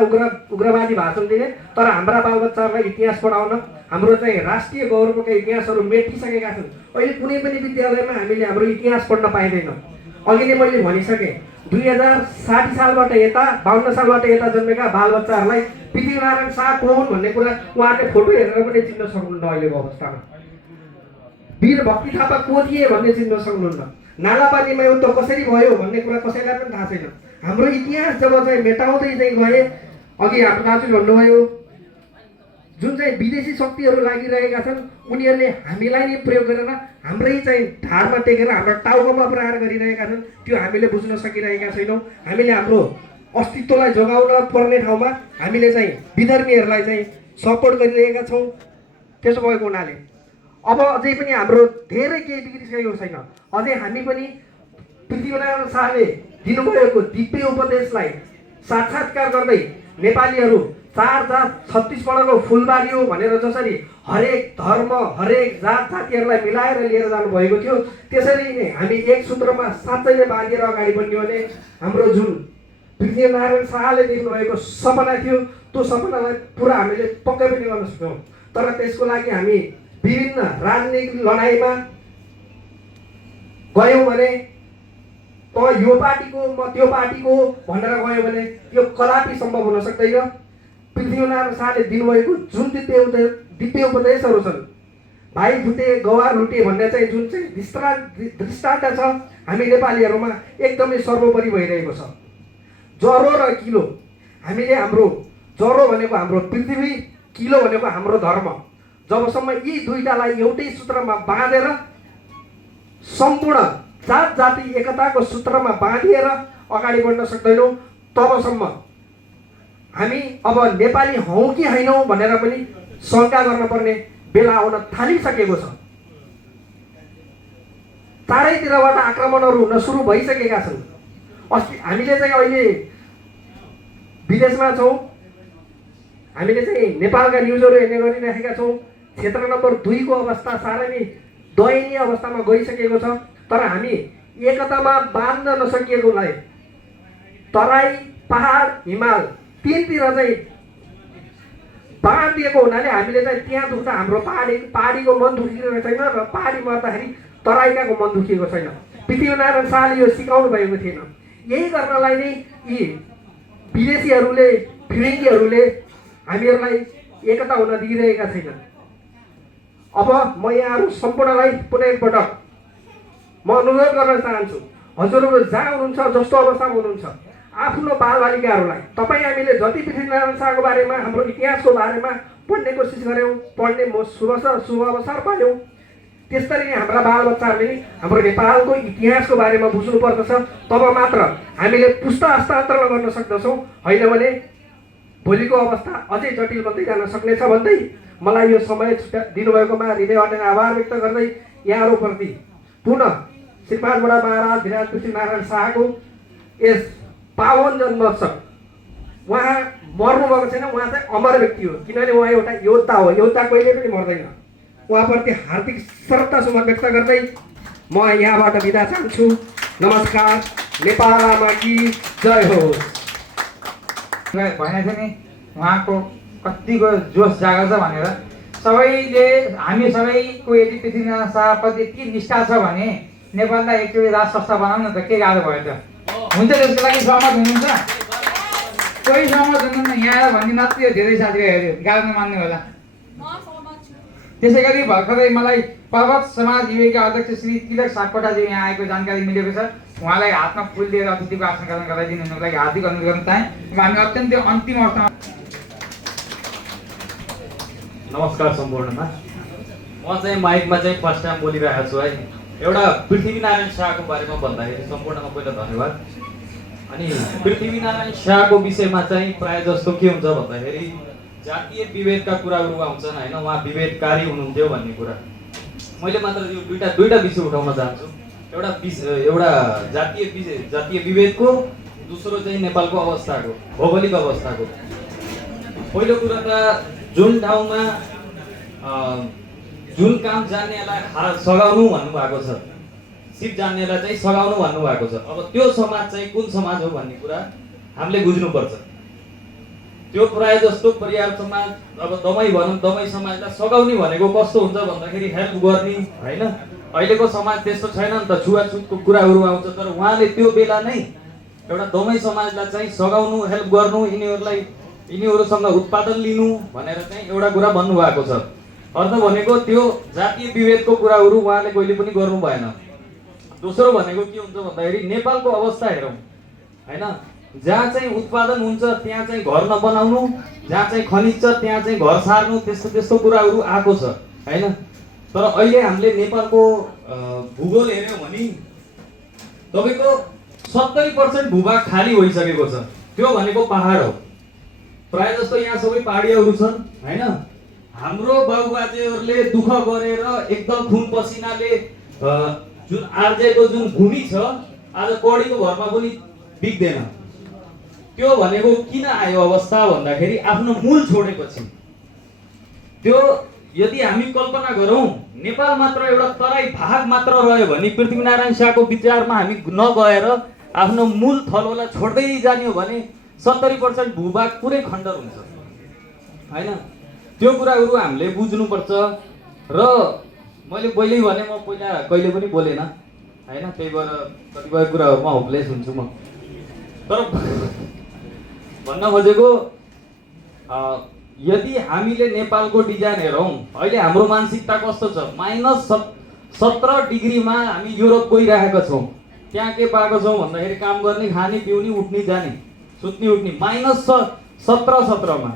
उग्रवादी भाषण दिने, तर हाम्रा बालबच्चाहरूलाई इतिहास पढाउन हाम्रो चाहिँ राष्ट्रिय गौरवका इतिहासहरू मेटिसकेका छन्। अहिले कुनै पनि विद्यालयमा हामीले हाम्रो इतिहास पढ्न पाइँदैनौँ। अघि नै मैले भनिसकेँ, 2060 सालबाट यता 52 सालबाट यता जन्मेका बालबच्चाहरूलाई पृथ्वीनारायण शाह को हुन् भन्ने कुरा उहाँहरूले फोटो हेरेर पनि चिन्न सक्नुहुन्न। अहिलेको अवस्थामा वीर भक्ति थापा को थिए भन्ने चिन्न सक्नुहुन्न। नालापानीमा युद्ध कसरी भयो भन्ने कुरा कसैलाई पनि थाहा छैन। हाम्रो इतिहास जब चाहिँ मेटाउँदै चाहिँ गए, अघि हाम्रो दाजुले भन्नुभयो, जुन चाहिँ विदेशी शक्तिहरू लागिरहेका छन् उनीहरूले हामीलाई नै प्रयोग गरेर हाम्रै चाहिँ ढाडमा टेकेर हाम्रो टाउकोमा प्रहार गरिरहेका छन्। त्यो हामीले बुझ्न सकिरहेका छैनौँ। हामीले हाम्रो अस्तित्वलाई जोगाउन पर्ने ठाउँमा हामीले चाहिँ विधर्मीहरूलाई चाहिँ सपोर्ट गरिरहेका छौँ। त्यसो भएको हुनाले अब अझै पनि हाम्रो धेरै केही बिग्रिसकेको छैन। अझै हामी पनि पृथ्वीनारायण शाहले दिनुभएको दिव्य उपदेशलाई साक्षात्कार गर्दै नेपालीहरू 4 जात 36 वर्णको फुलबारी हो भनेर जसरी हरेक धर्म हरेक जात जातिहरूलाई मिलाएर लिएर जानुभएको थियो, त्यसरी नै हामी एक सूत्रमा साँच्चै नै बाँधिएर अगाडि बढ्ने भने हाम्रो जुन पृथ्वीनारायण शाहले देख्नुभएको सपना थियो त्यो सपनालाई पुरा हामीले पक्कै पनि गर्न सक्छौँ। तर त्यसको लागि हामी विभिन्न राजनीतिक लडाइँमा गयौँ भने त यो पार्टीको म त्यो पार्टीको भनेर गयो भने यो कदापि सम्भव हुन सक्दैन। पृथ्वीनारायण शाहले दिनुभएको जुन दिव्य उपदेशहरू छन्, भाइ फुटे गवार लुटे भन्ने चाहिँ जुन चाहिँ दृष्टान्त छ हामी नेपालीहरूमा एकदमै सर्वोपरि भइरहेको छ। ज्वरो र किलो, हामीले हाम्रो ज्वरो भनेको हाम्रो पृथ्वी, किलो भनेको हाम्रो धर्म, जबसम्म यी दुईटालाई एउटै सूत्रमा बाँधेर सम्पूर्ण जात जाति एकताको सूत्रमा बाँधिएर अगाडि बढ्न सक्दैनौँ, तबसम्म हामी अब नेपाली हौँ कि होइनौँ भनेर पनि शङ्का गर्न पर्ने बेला आउन थालिसकेको छ। चारैतिरबाट आक्रमणहरू हुन सुरु भइसकेका छन्। अस्ति हामीले चाहिँ अहिले विदेशमा छौँ, हामीले चाहिँ नेपालका न्युजहरू हेर्ने गरिरहेका छौँ। क्षेत्र नम्बर 2 को अवस्था साह्रै नै दयनीय अवस्थामा गइसकेको छ। तर हामी एकतामा बाँध्न नसकिएकोलाई तराई पहाड हिमाल तीनतिर चाहिँ बाँधिएको हुनाले हामीले चाहिँ त्यहाँ दुख्छ। हाम्रो पहाडीको मन दुखिएको छैन र पहाडी मर्दाखेरि तराईकाको मन दुखिएको छैन। पृथ्वीनारायण शाहले यो सिकाउनु भएको थिएन। यही गर्नलाई नै यी विदेशीहरूले फिरिङ्गीहरूले हामीहरूलाई एकता हुन दिइरहेका छैनन्। अब म यहाँहरू सम्पूर्णलाई पुनः एकपटक म अनुरोध गर्न चाहन्छु, हजुरहरू जहाँ हुनुहुन्छ, जस्तो अवस्थामा हुनुहुन्छ, आफ्नो बालबालिकाहरूलाई तपाईँ हामीले जति पृथ्वीनारायण शाहको बारेमा हाम्रो इतिहासको बारेमा पढ्ने कोसिस गऱ्यौँ, पढ्ने शुभ अवसर पायौँ, त्यसरी नै हाम्रा बालबच्चाहरूले नि हाम्रो नेपालको इतिहासको बारेमा बुझ्नुपर्दछ। तब मात्र हामीले पुस्ता हस्तान्तरण गर्न सक्दछौँ। होइन भने भोलिको अवस्था अझै जटिल बन्दै जान सक्नेछ भन्दै मलाई यो समय दिनुभएकोमा हृदयबाट आभार व्यक्त गर्दै यहाँहरूप्रति पुनः श्रीपाद बडा महाराज धीराज पृथ्वीनारायण शाहको यस पावन जन्मोत्सव उहाँ मर्नुभएको छैन, उहाँ चाहिँ अमर व्यक्ति हो, किनभने उहाँ एउटा योद्धा हो, योद्धा कहिले पनि मर्दैन। उहाँप्रति हार्दिक श्रद्धासुमन व्यक्त गर्दै म यहाँबाट बिदा चाहन्छु। नमस्कार। नेपाल आमाकी जय होस्। भनेको थियो नि उहाँको कतिको जोस जाग्छ भनेर। सबैले हामी सबैको यदि पृथ्वीनारायण शाहप्रति यति निष्ठा छ भने नेपाललाई एकचोटि राज संस्था बनाउनु न त के गाह्रो भयो त? हुन्छ, त्यसको लागि सहमत हुनुहुन्छ? कोही सहमत हुनुहुन्न? यहाँ भनिदिनु मात्रै धेरै साथीले हेऱ्यो, गाह्रो नमान्नु होला। त्यसै गरी भर्खरै मलाई पर्वत समाज युवेका अध्यक्ष श्री तिलक सापकोटाजी यहाँ आएको जानकारी मिलेको छ। उहाँलाई हातमा फुल दिएर अतिथिको आसन ग्रहण गराइदिनु हुनुको लागि हार्दिक अनुरोध गर्न चाहेँ। हामी अत्यन्तै अन्तिम अवस्थामा। नमस्कार सम्पूर्णमा। म चाहिँ माइकमा चाहिँ फर्स्ट टाइम बोलिरहेको छु है। एउटा पृथ्वीनारायण शाहको बारेमा भन्दाखेरि सम्पूर्णमा पहिला धन्यवाद। अनि पृथ्वीनारायण शाहको विषयमा चाहिँ प्रायः जस्तो के हुन्छ भन्दाखेरि जातीय विभेदका कुराहरू आउँछन् होइन, उहाँ विभेदकारी हुनुहुन्थ्यो भन्ने कुरा। मैले मात्र यो दुईटा विषय उठाउन चाहन्छु। एउटा जातीय विभेदको, दोस्रो चाहिँ नेपालको अवस्थाको, भौगोलिक अवस्थाको। पहिलो कुरा त जुन ठाउँमा जुन काम जान्नेलाई सघाउनु भन्नुभएको छ, सिप जान्नेलाई चाहिँ सघाउनु भन्नुभएको छ। अब त्यो समाज चाहिँ कुन समाज हो भन्ने कुरा हामीले बुझ्नुपर्छ। त्यो प्राय जस्तो परिवार समाज, अब दमाई भनौँ, दमाई समाजलाई सघाउने भनेको कस्तो हुन्छ भन्दाखेरि हेल्प गर्ने होइन। अहिलेको समाज त्यस्तो छैन नि त, छुवाछुतको कुराहरू आउँछ। तर उहाँले त्यो बेला नै एउटा दमाई समाजलाई चाहिँ सघाउनु, हेल्प गर्नु, यिनीहरूसँग उत्पादन लिनु भनेर चाहिँ एउटा कुरा भन्नुभएको छ। अर्थ भनेको त्यो जातीय विभेदको कुराहरू उहाँले कहिले पनि गर्नु भएन। दोस्रो भनेको के हुन्छ भन्दाखेरि नेपालको अवस्था हेरौँ होइन। जहाँ चाहिँ उत्पादन हुन्छ त्यहाँ चाहिँ घर नबनाउनु, जहाँ चाहिँ खनिज छ त्यहाँ चाहिँ घर सार्नु, त्यस्तो कुराहरू आएको छ होइन। तर अहिले हामीले नेपालको भूगोल हेऱ्यौँ भने तपाईँको 70% भूभाग खाली भइसकेको छ। त्यो भनेको पहाड हो। प्रायः जस्तो यहाँ सबै पहाडीहरू छन् होइन। हाम्रो बाबुबाजेहरूले दुःख गरेर एकदम खुन पसिनाले जुन आर्जेको जुन भूमि छ आज कौडीको घरमा पनि बिग्दैन। त्यो भनेको किन आयो अवस्था भन्दाखेरि आफ्नो मूल छोडेपछि। त्यो यदि हामी कल्पना गरौँ नेपाल मात्र एउटा तराई भाग मात्र रह्यो भने पृथ्वीनारायण शाहको विचारमा हामी नगएर आफ्नो मूल थलोलाई छोड्दै जाने हो भने 70% भूभाग पुरै खण्डर हुन्छ होइन। त्यो कुराहरू हामीले बुझ्नुपर्छ। र मैले पहिल्यै भने म पहिला कहिले पनि बोलेन होइन, त्यही भएर कतिपय कुराहरूमा होपलेस हुन्छु म। तर भन्न खोजेको यदि हामीले नेपालको डिजाइन हेरौँ अहिले हाम्रो मानसिकता कस्तो छ, -17 डिग्रीमा हामी युरोप गइरहेका छौँ। त्यहाँ के पाएको छौँ भन्दाखेरि काम गर्ने, खाने, पिउने, उठ्ने, जाने, सुत्ने, उठ्ने -17 मा।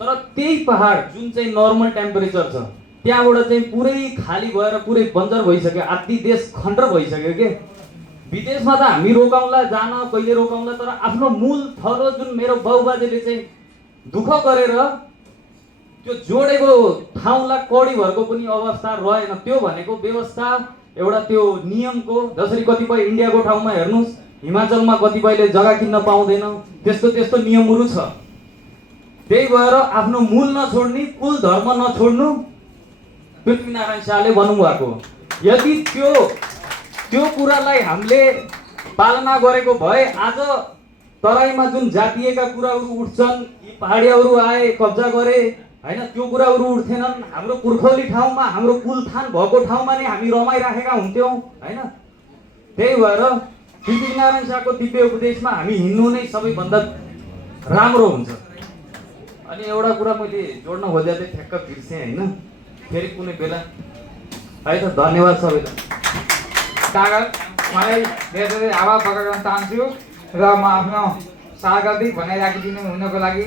तर त्यही पहाड जुन चाहिँ नर्मल टेम्परेचर छ त्यहाँबाट चाहिँ पुरै खाली भएर पुरै बन्जर भइसक्यो, आदि देश खण्डर भइसक्यो के। विदेशमा त हामी रोकाउँला जान, कहिले रोकाउँला, तर आफ्नो मूल थलो जुन मेरो बाबुबाजेले चाहिँ दुःख गरेर त्यो जोडेको ठाउँलाई कौडीभरको पनि अवस्था रहेन। त्यो भनेको व्यवस्था एउटा त्यो नियमको, जसरी कतिपय इन्डियाको ठाउँमा हेर्नुहोस् हिमाचलमा कतिपयले जग्गा किन्न पाउँदैन, त्यस्तो नियमहरू छ। त्यही भएर आफ्नो मूल नछोड्ने, कुल धर्म नछोड्नु पृथ्वीनारायण शाहले भन्नुभएको। यदि त्यो कुरालाई हामीले पालना गरेको भए आज तराईमा जुन जातीयका कुराहरू उठ्छन्, यी पहाडीहरू आए कब्जा गरे होइन, त्यो कुराहरू उठ्थेनन्। हाम्रो पुर्खौली ठाउँमा, हाम्रो कुलथान भएको ठाउँमा नै हामी रमाइराखेका हुन्थ्यौँ होइन। त्यही भएर पृथ्वीनारायण शाहको दिव्य उपदेशमा हामी हिँड्नु नै सबैभन्दा राम्रो हुन्छ। अनि एउटा कुरा मैले जोड्न खोजेँ चाहिँ ठ्याक्क बिर्सेँ होइन, फेरि कुनै बेला है त। धन्यवाद सबैलाई। सागर मलाई धेरै धेरै आभार प्रकट गर्न चाहन्छु र म आफ्नो सागर्दिक भनाइ राखिदिनु हुनको लागि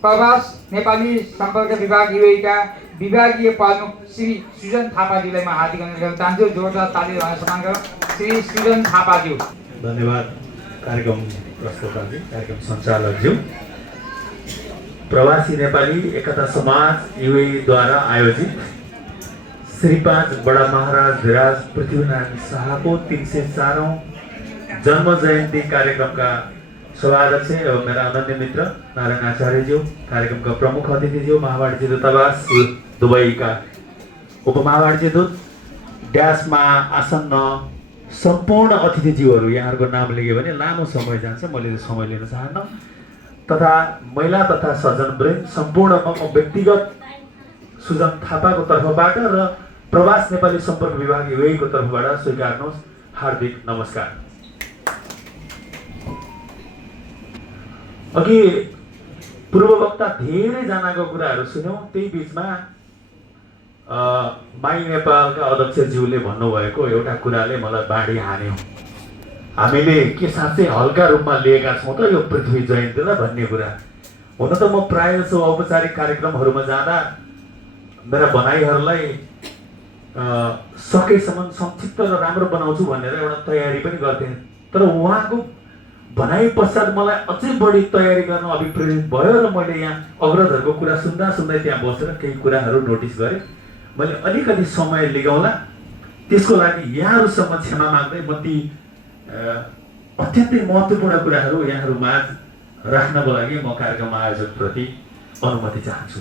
प्रवास नेपाली सम्पर्क विभाग युएका विभागीय प्रमुख श्री सृजन थापाज्यूलाई म हार्दिक अनुरोध गर्न चाहन्छु। जोरदार ताली भनेर सम्मान गरौँ श्री सृजन थापाज्यू। धन्यवाद कार्यक्रम प्रस्तोताज्यू, कार्यक्रम सञ्चालकज्यू। प्रवासी नेपाली एकता समाज युएद्वारा आयोजित श्री 5 बडा महाराज धिराज पृथ्वीनारायण शाहको 304औं जन्म जयन्ती कार्यक्रमका सभाध्यक्ष एवं मेरा अनन्य मित्र नारायण आचार्यज्यू, कार्यक्रमका प्रमुख अतिथिज्यू, महावाणिज्य दूतावास दुबईका उपमहावाणिज्य दूत, ड्यासमा आसन्न सम्पूर्ण अतिथिज्यूहरू, यहाँहरूको नाम लियो भने लामो समय जान्छ, मैले समय लिन चाहन्न, तथा महिला तथा सज्जनवृन्द सम्पूर्णमा म व्यक्तिगत सुजन थापाको तर्फबाट र प्रवास नेपाली सम्पर्क विभाग युएको तर्फबाट स्वीकार्नुहोस् हार्दिक नमस्कार। अघि पूर्ववक्ता धेरैजनाको कुराहरू सुन्यौँ, त्यही बिचमा माई नेपालका अध्यक्षज्यूले भन्नुभएको एउटा कुराले मलाई बाढी हान्यो। हामीले के साँच्चै हल्का रूपमा लिएका छौँ त यो पृथ्वी जयन्तीलाई भन्ने कुरा। हुन त म प्रायः जसो औपचारिक कार्यक्रमहरूमा जाँदा मेरा भनाइहरूलाई सकेसम्म संक्षिप्त र राम्रो बनाउँछु भनेर एउटा तयारी पनि गर्थेँ, तर उहाँको भनाइ पश्चात मलाई अझै बढी तयारी गर्न अभिप्रेरित भयो र मैले यहाँ अग्रजहरूको कुरा सुन्दा सुन्दै त्यहाँ बसेर केही कुराहरू नोटिस गरेँ। मैले अलिकति समय लिगाउला, त्यसको लागि यहाँहरूसम्म क्षमा माग्दै म ती अत्यन्तै महत्त्वपूर्ण कुराहरू यहाँहरूमाझ राख्नको लागि म कार्यक्रम आयोजकप्रति अनुमति चाहन्छु।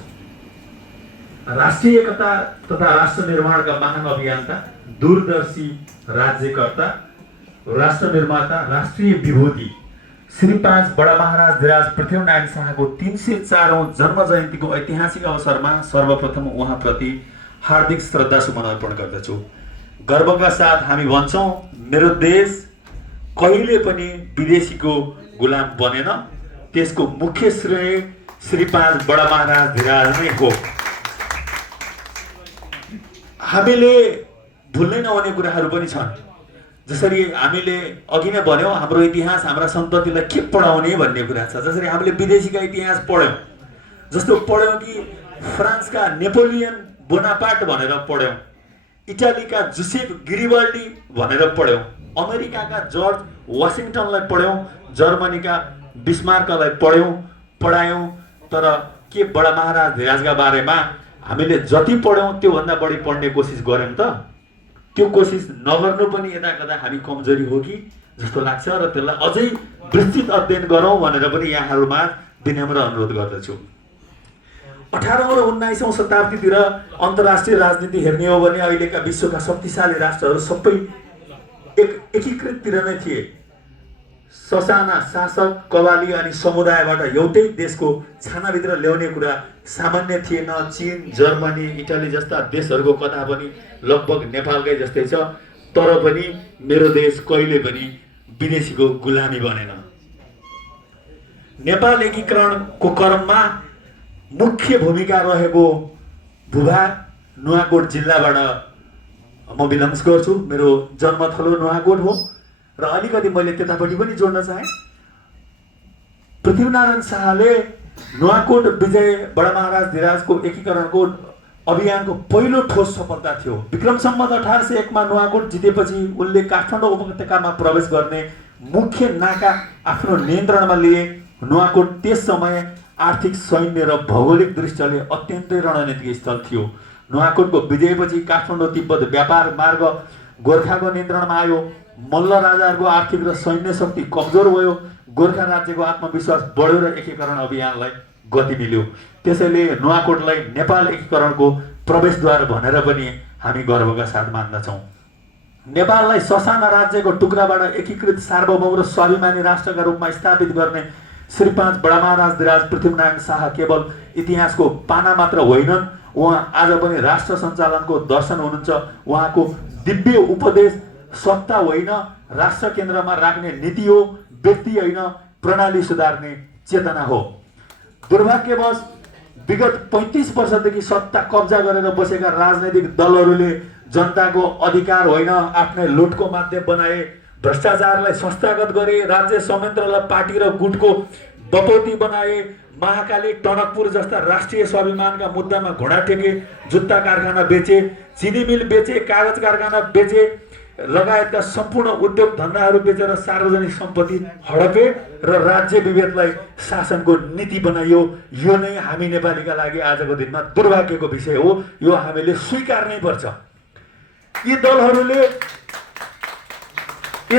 राष्ट्रिय एकता तथा राष्ट्र निर्माणका महान अभियन्ता, दूरदर्शी राज्यकर्ता, राष्ट्र निर्माता, राष्ट्रिय विभूति श्री 5 बडा महाराज धिराज पृथ्वीनारायण शाहको 304औं जन्म जयन्तीको ऐतिहासिक अवसरमा सर्वप्रथम उहाँप्रति हार्दिक श्रद्धा सुमन अर्पण गर्दछु। गर्वका साथ हामी भन्छौँ, मेरो देश कहिले पनि विदेशीको गुलाम बनेन, त्यसको मुख्य श्रेय श्री 5 बडा महाराज धिराज नै हो। हामीले भुल्नै नहुने कुराहरू पनि छन्, जसरी हामीले अघि नै भन्यौँ, हाम्रो इतिहास हाम्रा सन्ततिलाई के पढाउने भन्ने कुरा छ। जसरी हामीले विदेशीका इतिहास पढ्यौँ, जस्तो पढ्यौँ कि फ्रान्सका नेपोलियन बोनापार्ट भनेर पढ्यौँ, इटालीका जुसेफ गिरिबाल्डी भनेर पढ्यौँ, अमेरिकाका जर्ज वासिङटनलाई पढ्यौँ, जर्मनीका बिस्मार्कलाई पढायौँ, तर के बडा महाराज धिराजका बारेमा हामीले जति पढ्यौँ त्योभन्दा बढी पढ्ने कोसिस गऱ्यौँ त? त्यो कोसिस नगर्नु पनि यता कता हामी कमजोरी हो कि जस्तो लाग्छ र त्यसलाई अझै विस्तृत अध्ययन गरौँ भनेर पनि यहाँहरूमा विनम्र अनुरोध गर्दछु। 18औं र 19औं शताब्दीतिर अन्तर्राष्ट्रिय राजनीति हेर्ने हो भने अहिलेका विश्वका शक्तिशाली राष्ट्रहरू सबै एकीकृततिर नै थिए। ससाना शासक, कवाली अनि समुदायबाट एउटै देशको छानाभित्र ल्याउने कुरा सामान्य थिएन। चीन, जर्मनी, इटाली जस्ता देशहरूको कथा पनि लगभग नेपालकै जस्तै छ, तर पनि मेरो देश कहिले पनि विदेशीको गुलामी बनेन। नेपाल एकीकरणको क्रममा मुख्य भूमिका रहेको भूभाग नुवाकोट जिल्लाबाट म बिलङ्स गर्छु। मेरो जन्मथलो नुवाकोट हो र अलिकति मैले त्यतापट्टि पनि जोड्न चाहेँ। पृथ्वीनारायण शाहले नुवाकोट विजय बडा महाराज धिराजको एकीकरणको अभियानको पहिलो ठोस सफलता थियो। विक्रम सम्वत 1801 मा नुवाकोट जितेपछि उनले काठमाडौँ उपत्यकामा प्रवेश गर्ने मुख्य नाका आफ्नो नियन्त्रणमा लिए। नुवाकोट त्यस समय आर्थिक, सैन्य र भौगोलिक दृष्टिले अत्यन्तै रणनीतिक स्थल थियो। नुवाकोटको विजयपछि काठमाडौँ तिब्बत व्यापार मार्ग गोर्खाको नियन्त्रणमा आयो। मल्ल राजाहरूको आर्थिक र सैन्य शक्ति कमजोर भयो। गोर्खा राज्यको आत्मविश्वास बढ्यो र एकीकरण अभियानलाई गति मिल्यो। त्यसैले नुवाकोटलाई नेपाल एकीकरणको प्रवेशद्वार भनेर पनि हामी गर्वका साथ मान्दछौँ। नेपाललाई ससाना राज्यको टुक्राबाट एकीकृत सार्वभौम र स्वाभिमानी राष्ट्रका रूपमा स्थापित गर्ने श्री 5 बडा महाराज धिराज पृथ्वीनारायण शाह केवल इतिहासको पाना मात्र होइनन्, उहाँ आज पनि राष्ट्र सञ्चालनको दर्शन हुनुहुन्छ। उहाँको दिव्य उपदेश सत्ता होइन, राष्ट्र केन्द्रमा राख्ने नीति हो, व्यक्ति होइन, प्रणाली सुधार्ने चेतना हो। दुर्भाग्यवश विगत 35 वर्षदेखि सत्ता कब्जा गरेर बसेका राजनैतिक दलहरूले जनताको अधिकार होइन आफ्नै लुटको माध्यम बनाए, भ्रष्टाचारलाई संस्थागत गरे, राज्य संयन्त्रलाई पार्टी र गुटको बपौती बनाए, महाकाली, टनकपुर जस्ता राष्ट्रिय स्वाभिमानका मुद्दामा घोडा टेके, जुत्ता कारखाना बेचे, चिनी मिल बेचे, कागज कारखाना बेचे, लगायतका सम्पूर्ण उद्योग धन्दाहरू बेचेर सार्वजनिक सम्पत्ति हडपे र राज्य विभेदलाई शासनको नीति बनाइयो। यो नै हामी नेपालीका लागि आजको दिनमा दुर्भाग्यको विषय हो। यो हामीले स्वीकार्नै पर्छ। यी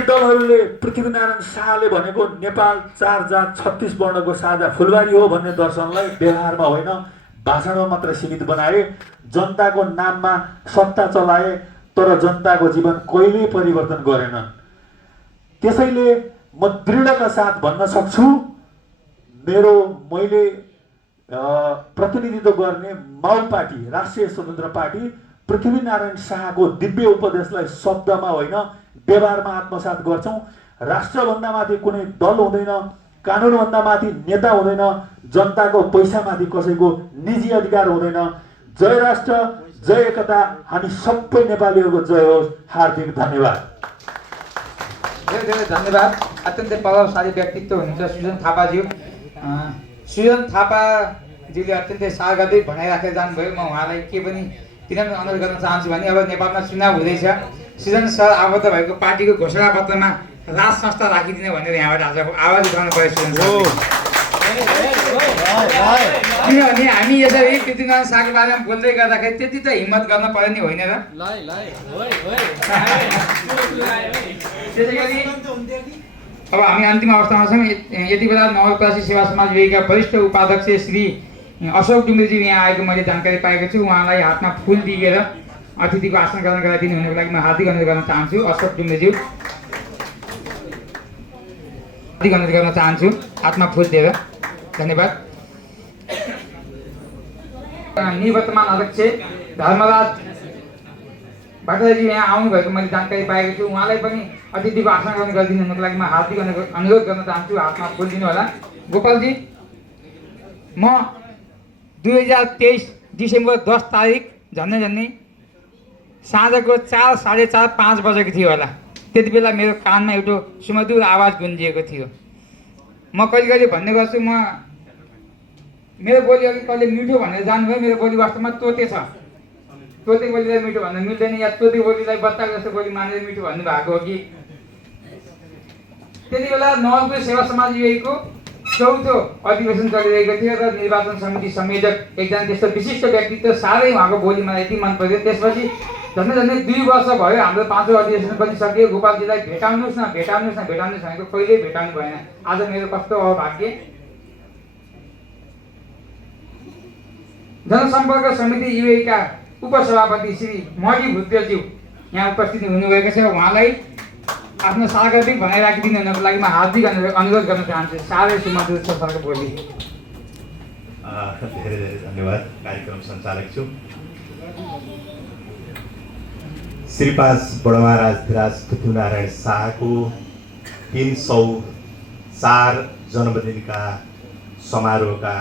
दलहरूले पृथ्वीनारायण शाहले भनेको नेपाल 4 जात 36 वर्णको साझा फुलबारी हो भन्ने दर्शनलाई व्यवहारमा होइन भाषणमा मात्र सीमित बनाए। जनताको नाममा सत्ता चलाए तर जनताको जीवन कहिल्यै परिवर्तन गरेनन्। त्यसैले म दृढता साथ भन्न सक्छु, मैले प्रतिनिधित्व गर्ने माउ पार्टी, राष्ट्रिय स्वतन्त्र पार्टी पृथ्वीनारायण शाहको दिव्य उपदेशलाई शब्दमा होइन व्यवहारमा आत्मसात गर्छौँ। राष्ट्रभन्दा माथि कुनै दल हुँदैन, कानुनभन्दा माथि नेता हुँदैन, जनताको पैसामाथि कसैको निजी अधिकार हुँदैन। जय राष्ट्र, जय एकता, हामी सबै नेपालीहरूको जय होस्। हार्दिक धन्यवाद। धेरै धेरै धन्यवाद। अत्यन्तै प्रभावशाली व्यक्तित्व हुनुहुन्छ सुजन थापाज्यू। सुजन थापाज्यूले अत्यन्तै सार्वजनिक भनाइराखेर जानुभयो। म उहाँलाई के पनि किन अनुरोध गर्न चाहन्छु भने अब नेपालमा चुनाव हुँदैछ। सुजन सर आबद्ध भएको पार्टीको घोषणापत्रमा राज संस्था राखिदिने भनेर यहाँबाट आज आवाज उठाउनु पर्यो सुजन सर। किनभने हामी यसरी पृथ्वीनारायण शाहको बारेमा बोल्दै गर्दाखेरि त्यति त हिम्मत गर्न पर्यो नि, होइन र? त्यसै गरी अब हामी अन्तिम अवस्थामा छौँ। यति बेला नवलपरासी सेवा समाज विभागका वरिष्ठ उपाध्यक्ष श्री अशोक डुम्रेजी यहाँ आएको मैले जानकारी पाएको छु। उहाँलाई हातमा फुल दिएर अतिथिको आसन ग्रहण गराइदिनु हुनको लागि म हार्दिक अनुरोध गर्न चाहन्छु। अशोक डुम्रेज्यू हार्दिक अनुरोध गर्न चाहन्छु हातमा फुल दिएर। धन्यवाद। निवर्तमान अध्यक्ष धर्मराज भट्टराईजी यहाँ आउनुभएको मैले जानकारी पाएको छु। उहाँलाई पनि अतिथिको आसन ग्रहण गरिदिनु हुनको लागि म हार्दिक अनुरोध गर्न चाहन्छु। हातमा फुल दिनु होला। गोपालजी, म 2023 डिसेम्बर 10 तारिक झन्डै साँझको 4, साढे 4, 5 बजेको थियो होला। त्यति बेला मेरो कानमा एउटा सुमधुर आवाज गुन्जिएको थियो। म कहिले कहिले भन्ने गर्छु, मेरो बोली अलिक कहिले मिठो भनेर जानुभयो। मेरो बोली वास्तवमा तोते छ। तोते बोलीलाई मिठो भन्न मिल्दैन, या तोते बोलीलाई बच्चा जस्तो बोली मानेर मिठो भन्नुभएको हो कि। त्यति बेला नवलपुर सेवा समाज विभागको 4औं अधिवेशन चलिरहेको थियो र निर्वाचन समिति संयोजक एकजना त्यस्तो विशिष्ट व्यक्तित्व, साह्रै उहाँको बोली मलाई यति मन पऱ्यो। त्यसपछि झन्डै 2 वर्ष भयो हाम्रो 5औं अधिवेशन पनि सकियो। गोपालजीलाई भेटाउनुहोस् न भनेको कहिल्यै भेटाउनु भएन। आज मेरो कस्तो अभाग्य। जनसम्पर्क समिति युएका उपसभापति श्री मणि भुत्योज्यू यहाँ उपस्थित हुनुभएको छ। उहाँलाई आफ्नो सार्वजनिक भनाइ राखिदिनु हुनको लागि म हार्दिक अनुरोध गर्न चाहन्छु। साह्रै सुमधुर छ सरको बोली। धेरै धेरै धन्यवाद। कार्यक्रम सञ्चालक छु श्री 5 बडमहाराज धिराज पृथ्वीनारायण शाहको 304 जन्मदिनका समारोहका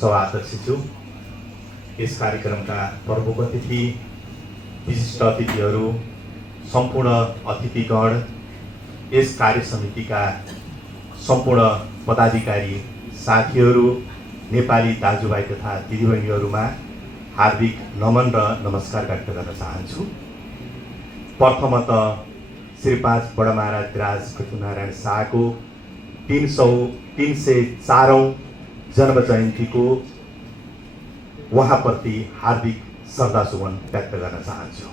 सभाध्यक्ष छु। यस कार्यक्रमका प्रमुख अतिथि, विशिष्ट अतिथिहरू, सम्पूर्ण अतिथिगण, यस कार्य समितिका सम्पूर्ण पदाधिकारी साथीहरू, नेपाली दाजुभाइ तथा दिदीबहिनीहरूमा हार्दिक नमन र नमस्कार व्यक्त गर्न चाहन्छु। प्रथमतः श्री 5 बडमहाराज धिराज पृथ्वीनारायण शाहको 304औं जन्म जयन्तीको उहाँप्रति हार्दिक श्रद्धासुमन व्यक्त गर्न चाहन्छु।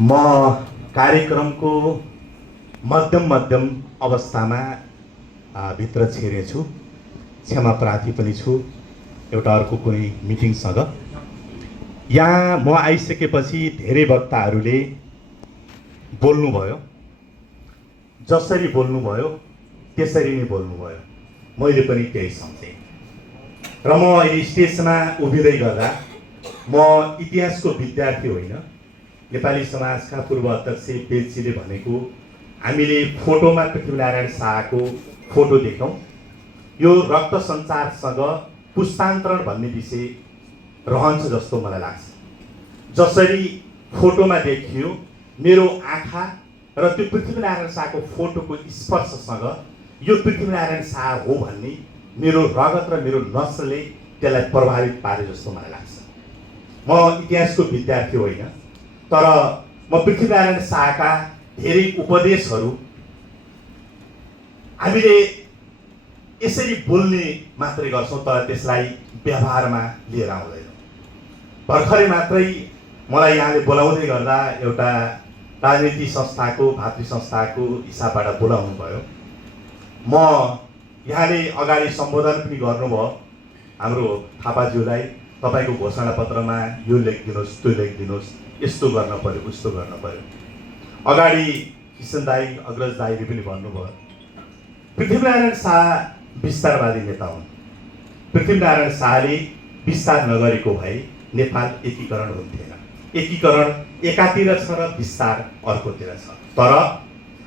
म कार्यक्रमको मध्यम अवस्थामा भित्र छिरेछु। क्षमा प्रार्थी पनि छु एउटा अर्को कुनै मिटिङसँग। यहाँ म आइसकेपछि धेरै वक्ताहरूले बोल्नुभयो, जसरी बोल्नुभयो त्यसरी नै बोल्नुभयो। मैले पनि त्यही सम्झेँ र म अहिले स्टेजमा उभिँदै गर्दा म इतिहासको विद्यार्थी होइन। नेपाली समाजका पूर्व अध्यक्ष बेलजीले भनेको हामीले फोटोमा पृथ्वीनारायण शाहको फोटो देख्यौँ। यो रक्त सञ्चारसँग पुस्तान्तरण भन्ने विषय रहन्छ जस्तो मलाई लाग्छ। जसरी फोटोमा देखियो मेरो आँखा र त्यो पृथ्वीनारायण शाहको फोटोको स्पर्शसँग यो पृथ्वीनारायण शाह हो भन्ने मेरो रगत र मेरो नस्लले त्यसलाई प्रभावित पारे जस्तो मलाई लाग्छ। म इतिहासको विद्यार्थी होइन, तर म पृथ्वीनारायण शाहका धेरै उपदेशहरू हामीले यसरी बोल्ने मात्रै गर्छौँ तर त्यसलाई व्यवहारमा लिएर आउँदैनौँ। भर्खरै मात्रै मलाई यहाँले बोलाउँदै गर्दा एउटा राजनीति संस्थाको भातृ संस्थाको हिसाबबाट बोलाउनु भयो। म यहाँले अगाडि सम्बोधन पनि गर्नुभयो हाम्रो थापाज्यूलाई, तपाईँको घोषणापत्रमा यो लेखिदिनुहोस् त्यो लेखिदिनुहोस्, यस्तो गर्न पर्यो उस्तो गर्न पर्यो। अगाडि किसन दाई अग्रज दाईले पनि भन्नुभयो पृथ्वीनारायण शाह विस्तारवादी नेता हुन्। पृथ्वीनारायण शाहले विस्तार नगरेको भए नेपाल एकीकरण हुन्थेन। एकीकरण एकातिर छ र विस्तार अर्कोतिर छ। तर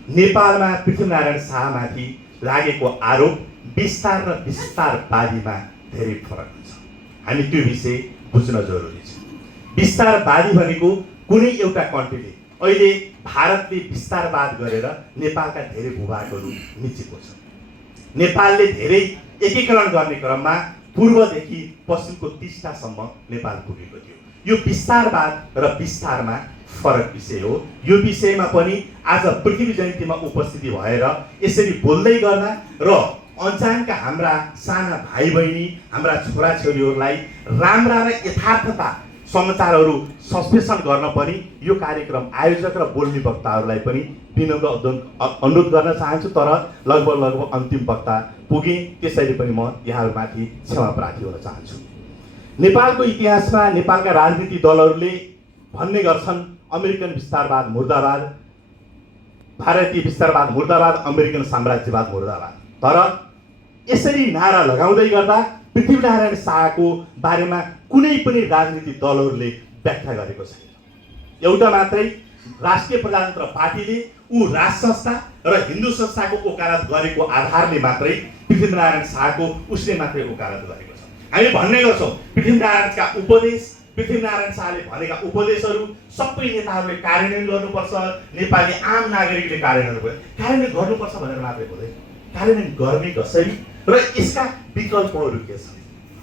नेपालमा पृथ्वीनारायण शाहमाथि लागेको आरोप विस्तार र विस्तारवादीमा धेरै फरक हुन्छ। हामी त्यो विषय बुझ्न जरुरी छ। विस्तारवादी भनेको कुनै एउटा कन्ट्रीले अहिले भारतले विस्तारवाद गरेर नेपालका धेरै भूभागहरू मिचेको छ। नेपालले धेरै एकीकरण गर्ने क्रममा पूर्वदेखि पश्चिमको टिस्टासम्म नेपाल पुगेको थियो। यो विस्तारवाद र विस्तारमा फरक विषय हो। यो विषयमा पनि आज पृथ्वी जयन्तीमा उपस्थिति भएर यसरी बोल्दै गर्दा र अनजानका हाम्रा साना भाइ बहिनी हाम्रा छोराछोरीहरूलाई राम्रा र यथार्थता समाचारहरू संश्लेषण गर्न पनि यो कार्यक्रम आयोजक र बोल्ने वक्ताहरूलाई पनि विनम्र अनुरोध गर्न चाहन्छु। तर लगभग अन्तिम वक्ता पुगे, त्यसैले पनि म यहाँहरूमाथि क्षमा प्रार्थी हुन चाहन्छु। नेपालको इतिहासमा नेपालका राजनीतिक दलहरूले भन्ने गर्छन् अमेरिकन विस्तारवाद मुर्दाबाद, भारतीय विस्तारवाद मुर्दाबाद, अमेरिकन साम्राज्यवाद मुर्दाबाद। तर यसरी नारा लगाउँदै गर्दा पृथ्वीनारायण शाहको बारेमा कुनै पनि राजनीतिक दलहरूले व्याख्या गरेको छैन। एउटा मात्रै राष्ट्रिय प्रजातन्त्र पार्टीले ऊ राज संस्था र हिन्दू संस्थाको वकालत गरेको आधारले मात्रै पृथ्वीनारायण शाहको उसले मात्रै वकालत गरेको छ। हामी भन्ने गर्छौँ पृथ्वीनारायणका उपदेश, पृथ्वीनारायण शाहले भनेका उपदेशहरू सबै नेताहरूले कार्यान्वयन गर्नुपर्छ, नेपाली आम नागरिकले कार्यान्वयन गर्नुपर्छ भनेर मात्रै हुँदैन। कार्यान्वयन गर्ने कसरी र यसका विकल्पहरू के छन्?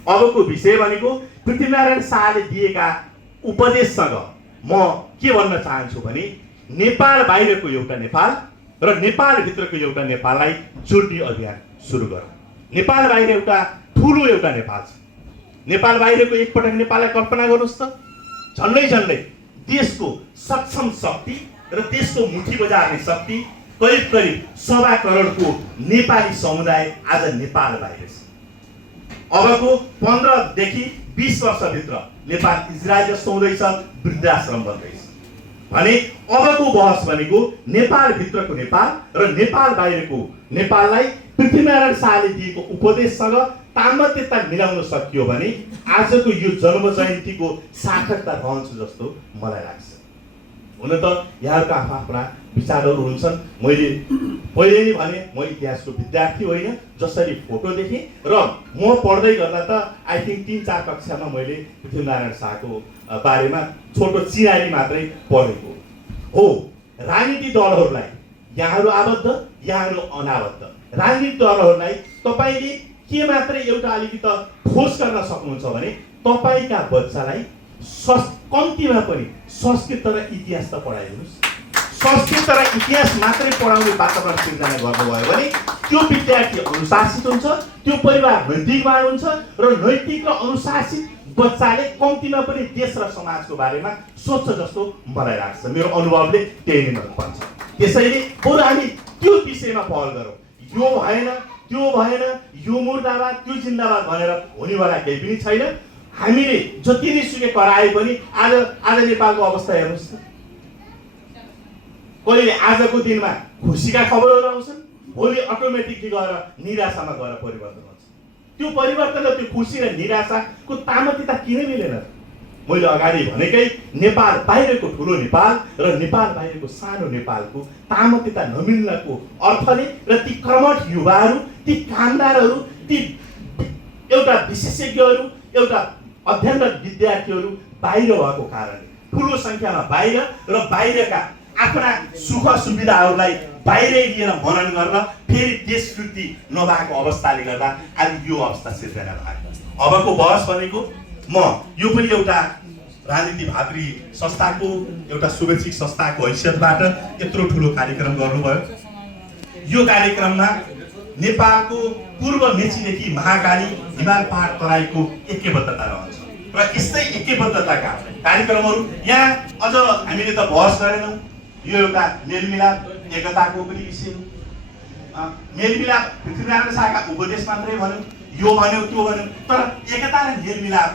अबको विषय भनेको पृथ्वीनारायण शाहले दिएका उपदेशसँग म के भन्न चाहन्छु भने नेपाल बाहिरको एउटा नेपाल र नेपालभित्रको एउटा नेपाललाई जोड्ने अभियान सुरु गरौँ। नेपाल बाहिर एउटा ठुलो एउटा नेपाल छ। नेपाल बाहिरको एकपटक नेपाललाई कल्पना गर्नुहोस् त, झन्डै देशको सक्षम शक्ति र देशको मुठी बजार्ने शक्ति करिब 1.25 करोडको नेपाली समुदाय आज नेपाल बाहिर छ। अबको 15 देखि 20 वर्षभित्र नेपाल इजरायल जस्तो हुँदैछ, वृद्धाश्रम बन्दैछ भने अबको बहस भनेको नेपालभित्रको नेपाल र नेपाल बाहिरको नेपाललाई पृथ्वीनारायण शाहले दिएको उपदेशसँग तामध्यता मिलाउन सकियो भने आजको यो जन्म जयन्तीको सार्थकता रहन्छ जस्तो मलाई लाग्छ। हुन त यहाँहरूका आफ्ना विचारहरू हुन्छन्। मैले पहिले नै भने म इतिहासको विद्यार्थी होइन, जसरी फोटो देखेँ र म पढ्दै गर्दा त आई थिङ्क 3-4 कक्षामा मैले पृथ्वीनारायण शाहको बारेमा छोटो चिरारी मात्रै पढेको हो। राजनीतिक दलहरूलाई यहाँहरू आबद्ध, यहाँहरू अनाबद्ध राजनीतिक दलहरूलाई तपाईँले के मात्रै एउटा अलिकति ठोस गर्न सक्नुहुन्छ भने तपाईँका बच्चालाई कम्तीमा पनि संस्कृत र इतिहास त पढाइदिनुहोस्। संस्कृत र इतिहास मात्रै पढाउने वातावरण सिर्जना गर्नुभयो भने त्यो विद्यार्थी अनुशासित हुन्छ, त्यो परिवार नैतिकवान हुन्छ र नैतिक र अनुशासित बच्चाले कम्तीमा पनि देश र समाजको बारेमा सोच्छ जस्तो मलाई लाग्छ। मेरो अनुभवले त्यही नै पर्छ। त्यसैले बरु हामी त्यो विषयमा पहल गरौँ। यो भएन, त्यो भएन, यो मुर्दाबाद, त्यो जिन्दाबाद भनेर हुनेवाला केही पनि छैन। हामीले जति नै सुके कराए पनि आज नेपालको अवस्था हेर्नुहोस् त। कहिले आजको दिनमा खुसीका खबरहरू आउँछन्, भोलि अटोमेटिकली गएर निराशामा गएर परिवर्तन हुन्छ। त्यो परिवर्तन र त्यो खुसी र निराशाको तामतीता किन मिलेन? मैले अगाडि भनेकै नेपाल बाहिरको ठुलो नेपाल र नेपाल बाहिरको सानो नेपालको तामतीता नमिल्नको अर्थले र ती कर्मठ युवाहरू, ती कामदारहरू, ती एउटा विशेषज्ञहरू, एउटा अध्ययनरत विद्यार्थीहरू बाहिर भएको कारणले ठुलो सङ्ख्यामा बाहिर र बाहिरका आफ्ना सुख सुविधाहरूलाई बाहिरै लिएर मनन गर्न फेरि देशवृत्ति नभएको अवस्थाले गर्दा आज यो अवस्था सिर्जना भएको। अबको बहस भनेको म यो पनि एउटा राजनीति भातृ संस्थाको एउटा शुभेच्छिक संस्थाको हैसियतबाट यत्रो ठुलो कार्यक्रम गर्नुभयो। यो कार्यक्रममा नेपालको पूर्व मेचीदेखि महाकाली हिमाल पहाड तराईको ऐक्यबद्धता रहन्छ र यस्तै ऐक्यबद्धताका कार्यक्रमहरू यहाँ अझ हामीले त बहस गरेनौँ। यो एउटा मेलमिलाप एकताको पनि विषय हो। मेलमिलाप पृथ्वीनारायण शाहका उपदेश मात्रै भन्यो, यो भन्यो त्यो भन्यो, तर एकता र मेलमिलाप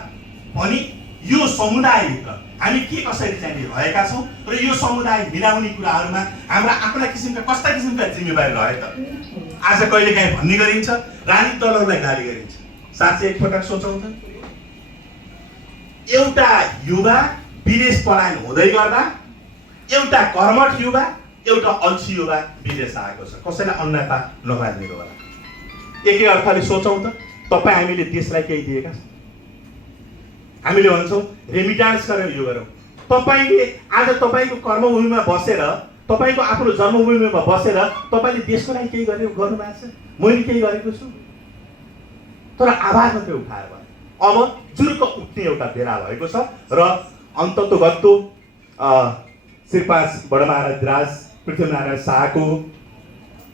पनि यो समुदायभित्र हामी के कसरी चाहिँ रहेका छौँ र यो समुदाय मिलाउने कुराहरूमा हाम्रा आफ्ना किसिमका कस्ता किसिमका जिम्मेवारी रहे त आज कहिलेकाहीँ भन्ने गरिन्छ, राजनीतिक दलहरूलाई गाली गरिन्छ। साँच्चै एकपटक सोचौँ त, एउटा युवा विदेश पलायन हुँदै गर्दा एउटा कर्मठ युवा एउटा अल्छी युवा विदेश आएको छ। कसैलाई अन्यथा नमानिदिनु होला। एकै अर्थले सोचौँ त, तपाईँ हामीले देशलाई केही दिएका छौँ? हामीले भन्छौँ रेमिटान्स गरेर यो गरौँ। तपाईँले आज तपाईँको कर्मभूमिमा बसेर, तपाईँको आफ्नो जन्मभूमिमा बसेर तपाईँले देशको लागि केही गर्नुभएको छ? मैले केही गरेको छु, तर आभार मात्रै उठाएर भयो। अब जुर्क उठ्ने एउटा बेला भएको छ र अन्ततोगत्तो श्री 5 बडमहाराज पृथ्वीनारायण शाहको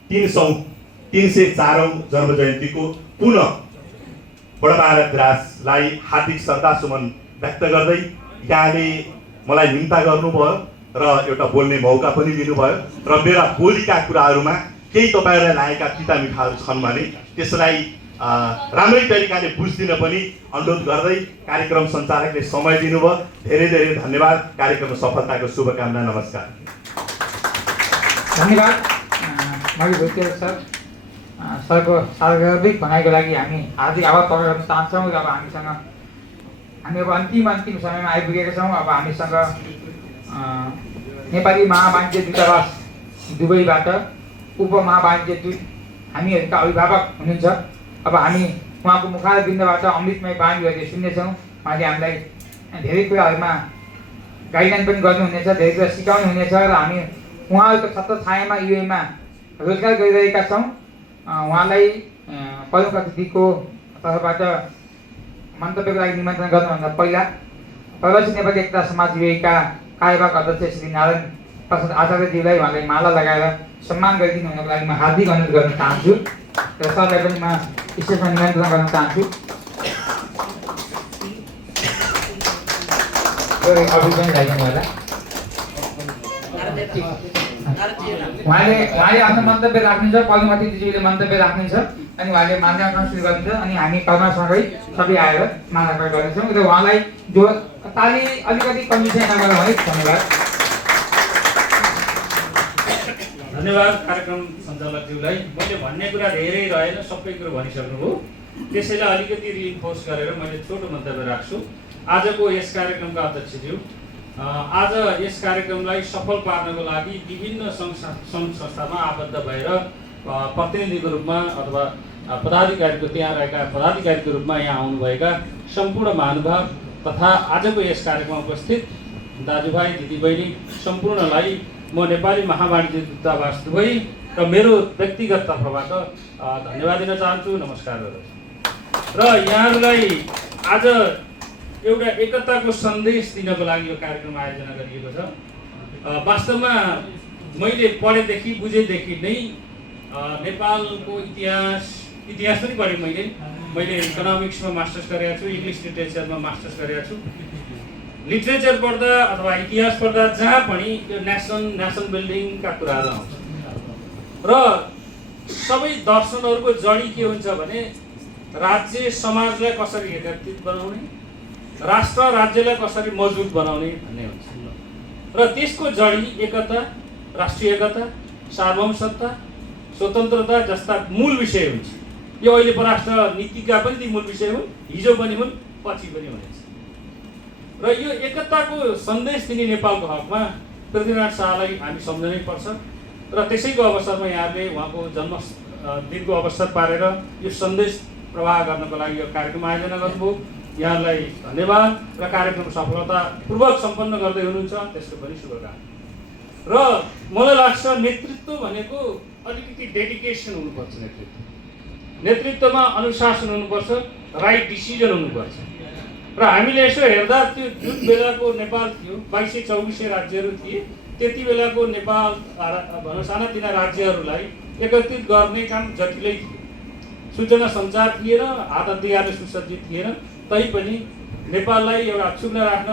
304औं जन्म जयन्तीको पुनः बडमहाराजलाई हार्दिक श्रद्धासुमन व्यक्त गर्दै यहाँले मलाई निम्ता गर्नुभयो र एउटा बोल्ने मौका पनि दिनुभयो र मेरा बोलीका कुराहरूमा केही तपाईँहरूलाई लागेका तिता मिठाहरू छन् भने त्यसलाई राम्रै तरिकाले बुझ्दिन पनि अनुरोध गर्दै कार्यक्रम सञ्चालकले समय दिनुभयो। धेरै धेरै धन्यवाद। कार्यक्रमको सफलताको शुभकामना। नमस्कार। धन्यवाद माघी भुइँटेल सर। सरको सार्वजनिक भनाइको लागि हामी हार्दिक आभार प्रकट गर्न चाहन्छौँ। अब हामी अब अन्तिम समयमा आइपुगेका छौँ। अब हामीसँग नेपाली महावाणिज्य दूतावास दुबईबाट उपमहावाणिज्य दूत हामीहरूका अभिभावक हुनुहुन्छ। अब हामी उहाँको मुखारबिन्दबाट अमृतमय बानीहरूले सुन्नेछौँ। उहाँले हामीलाई धेरै कुराहरूमा गाइडलाइन पनि गर्नुहुनेछ, धेरै कुरा सिकाउनु हुनेछ र हामी उहाँहरूको छत्रछायामा युएमा रोजगार गरिरहेका छौँ। उहाँलाई प्रमुख अतिथिको तर्फबाट मन्तव्यको लागि निमन्त्रण गर्नुभन्दा पहिला प्रवासी नेपाली एकता समाज युएका कार्यवाहक अध्यक्ष श्री नारायण प्रसाद आचार्यज्यूलाई उहाँलाई माला लगाएर सम्मान गरिदिनु हुनको लागि म हार्दिक अनुरोध गर्न चाहन्छु र सरलाई पनि म स्टेजमा निमन्त्रण गर्न चाहन्छु। अघि पनि ल्याइदिनु होला। उहाँले आफ्नो मन्तव्य राख्नुहुन्छ, प्रमुख अतिथिज्यूले मन्तव्य राख्नुहुन्छ अनि उहाँले माल्यार्पण सुरु गर्नुहुन्छ अनि हामी कर्मसँगै सबै आएर माल्यार्पण गर्नेछौँ र उहाँलाई जो ताली अलिकति कमी चाहिँ नगरौँ है। धन्यवाद। धन्यवाद कार्यक्रम सञ्चालकज्यूलाई। मैले भन्ने कुरा धेरै रहेन, सबै कुरो भनिसक्नुभयो। त्यसैले अलिकति रिइन्फोर्स गरेर मैले छोटो मन्तव्य राख्छु। आजको यस कार्यक्रमका अध्यक्षज्यू, आज यस कार्यक्रमलाई सफल पार्नको लागि विभिन्न सङ्घ संस्थामा आबद्ध भएर प्रतिनिधिको रूपमा अथवा पदाधिकारीको त्यहाँ रहेका पदाधिकारीको रूपमा यहाँ आउनुभएका सम्पूर्ण महानुभाव तथा आजको यस कार्यक्रममा उपस्थित दाजुभाइ दिदीबहिनी सम्पूर्णलाई म नेपाली महावाणिज्य दूतावास दुबई र मेरो व्यक्तिगत तर्फबाट धन्यवाद दिन चाहन्छु। नमस्कार र यहाँहरूलाई आज एउटा एकताको सन्देश दिनको लागि यो कार्यक्रम आयोजना गरिएको छ। वास्तवमा मैले पढेदेखि बुझेदेखि नै नेपालको इतिहास पनि पढेँ। मैले इकोनोमिक्समा मास्टर्स गरेको छु, इङ्ग्लिस लिटरेचरमा मास्टर्स गरेको छु। लिटरेचर पढ्दा अथवा इतिहास पढ्दा जहाँ पनि यो नेसन बिल्डिङका कुराहरू आउँछ र सबै दर्शनहरूको जडी के हुन्छ भने राज्य समाजलाई कसरी एकत्रित बनाउने, राष्ट्र राज्यलाई कसरी मजबुत बनाउने भन्ने हुन्छ र त्यसको जडी एकता, राष्ट्रिय एकता, सार्वभौमसत्ता, स्वतन्त्रता जस्ता मूल विषय हुन्छ। यो अहिले परराष्ट्र नीतिका पनि ती मूल विषय हुन्, हिजो पनि हुन्, पछि पनि हुनेछ र यो एकताको सन्देश दिने नेपालको हकमा पृथ्वीनारायण शाहलाई हामी सम्झनै पर्छ र त्यसैको अवसरमा यहाँले उहाँको जन्मदिनको अवसर पारेर यो सन्देश प्रवाह गर्नको लागि यो कार्यक्रम आयोजना गर्नुभयो। यहाँलाई धन्यवाद र कार्यक्रम सफलतापूर्वक सम्पन्न गर्दै हुनुहुन्छ त्यसको पनि शुभकामना। र मलाई लाग्छ नेतृत्व भनेको अलिकति डेडिकेसन हुनुपर्छ। नेतृत्वमा अनुशासन हुनुपर्छ, राइट डिसिजन हुनुपर्छ। र हामीले यसो हेर्दा त्यो जुन बेलाको नेपाल थियो 2200-2400 राज्यहरू थिए, त्यति बेलाको नेपाल भनौँ सानातिना राज्यहरूलाई एकत्रित गर्ने काम जटिलै थियो। सूचना सञ्चार थिएन, हात हतियारले सुसज्जित थिएन, तैपनि नेपाललाई एउटा अक्षुण्ण राख्न,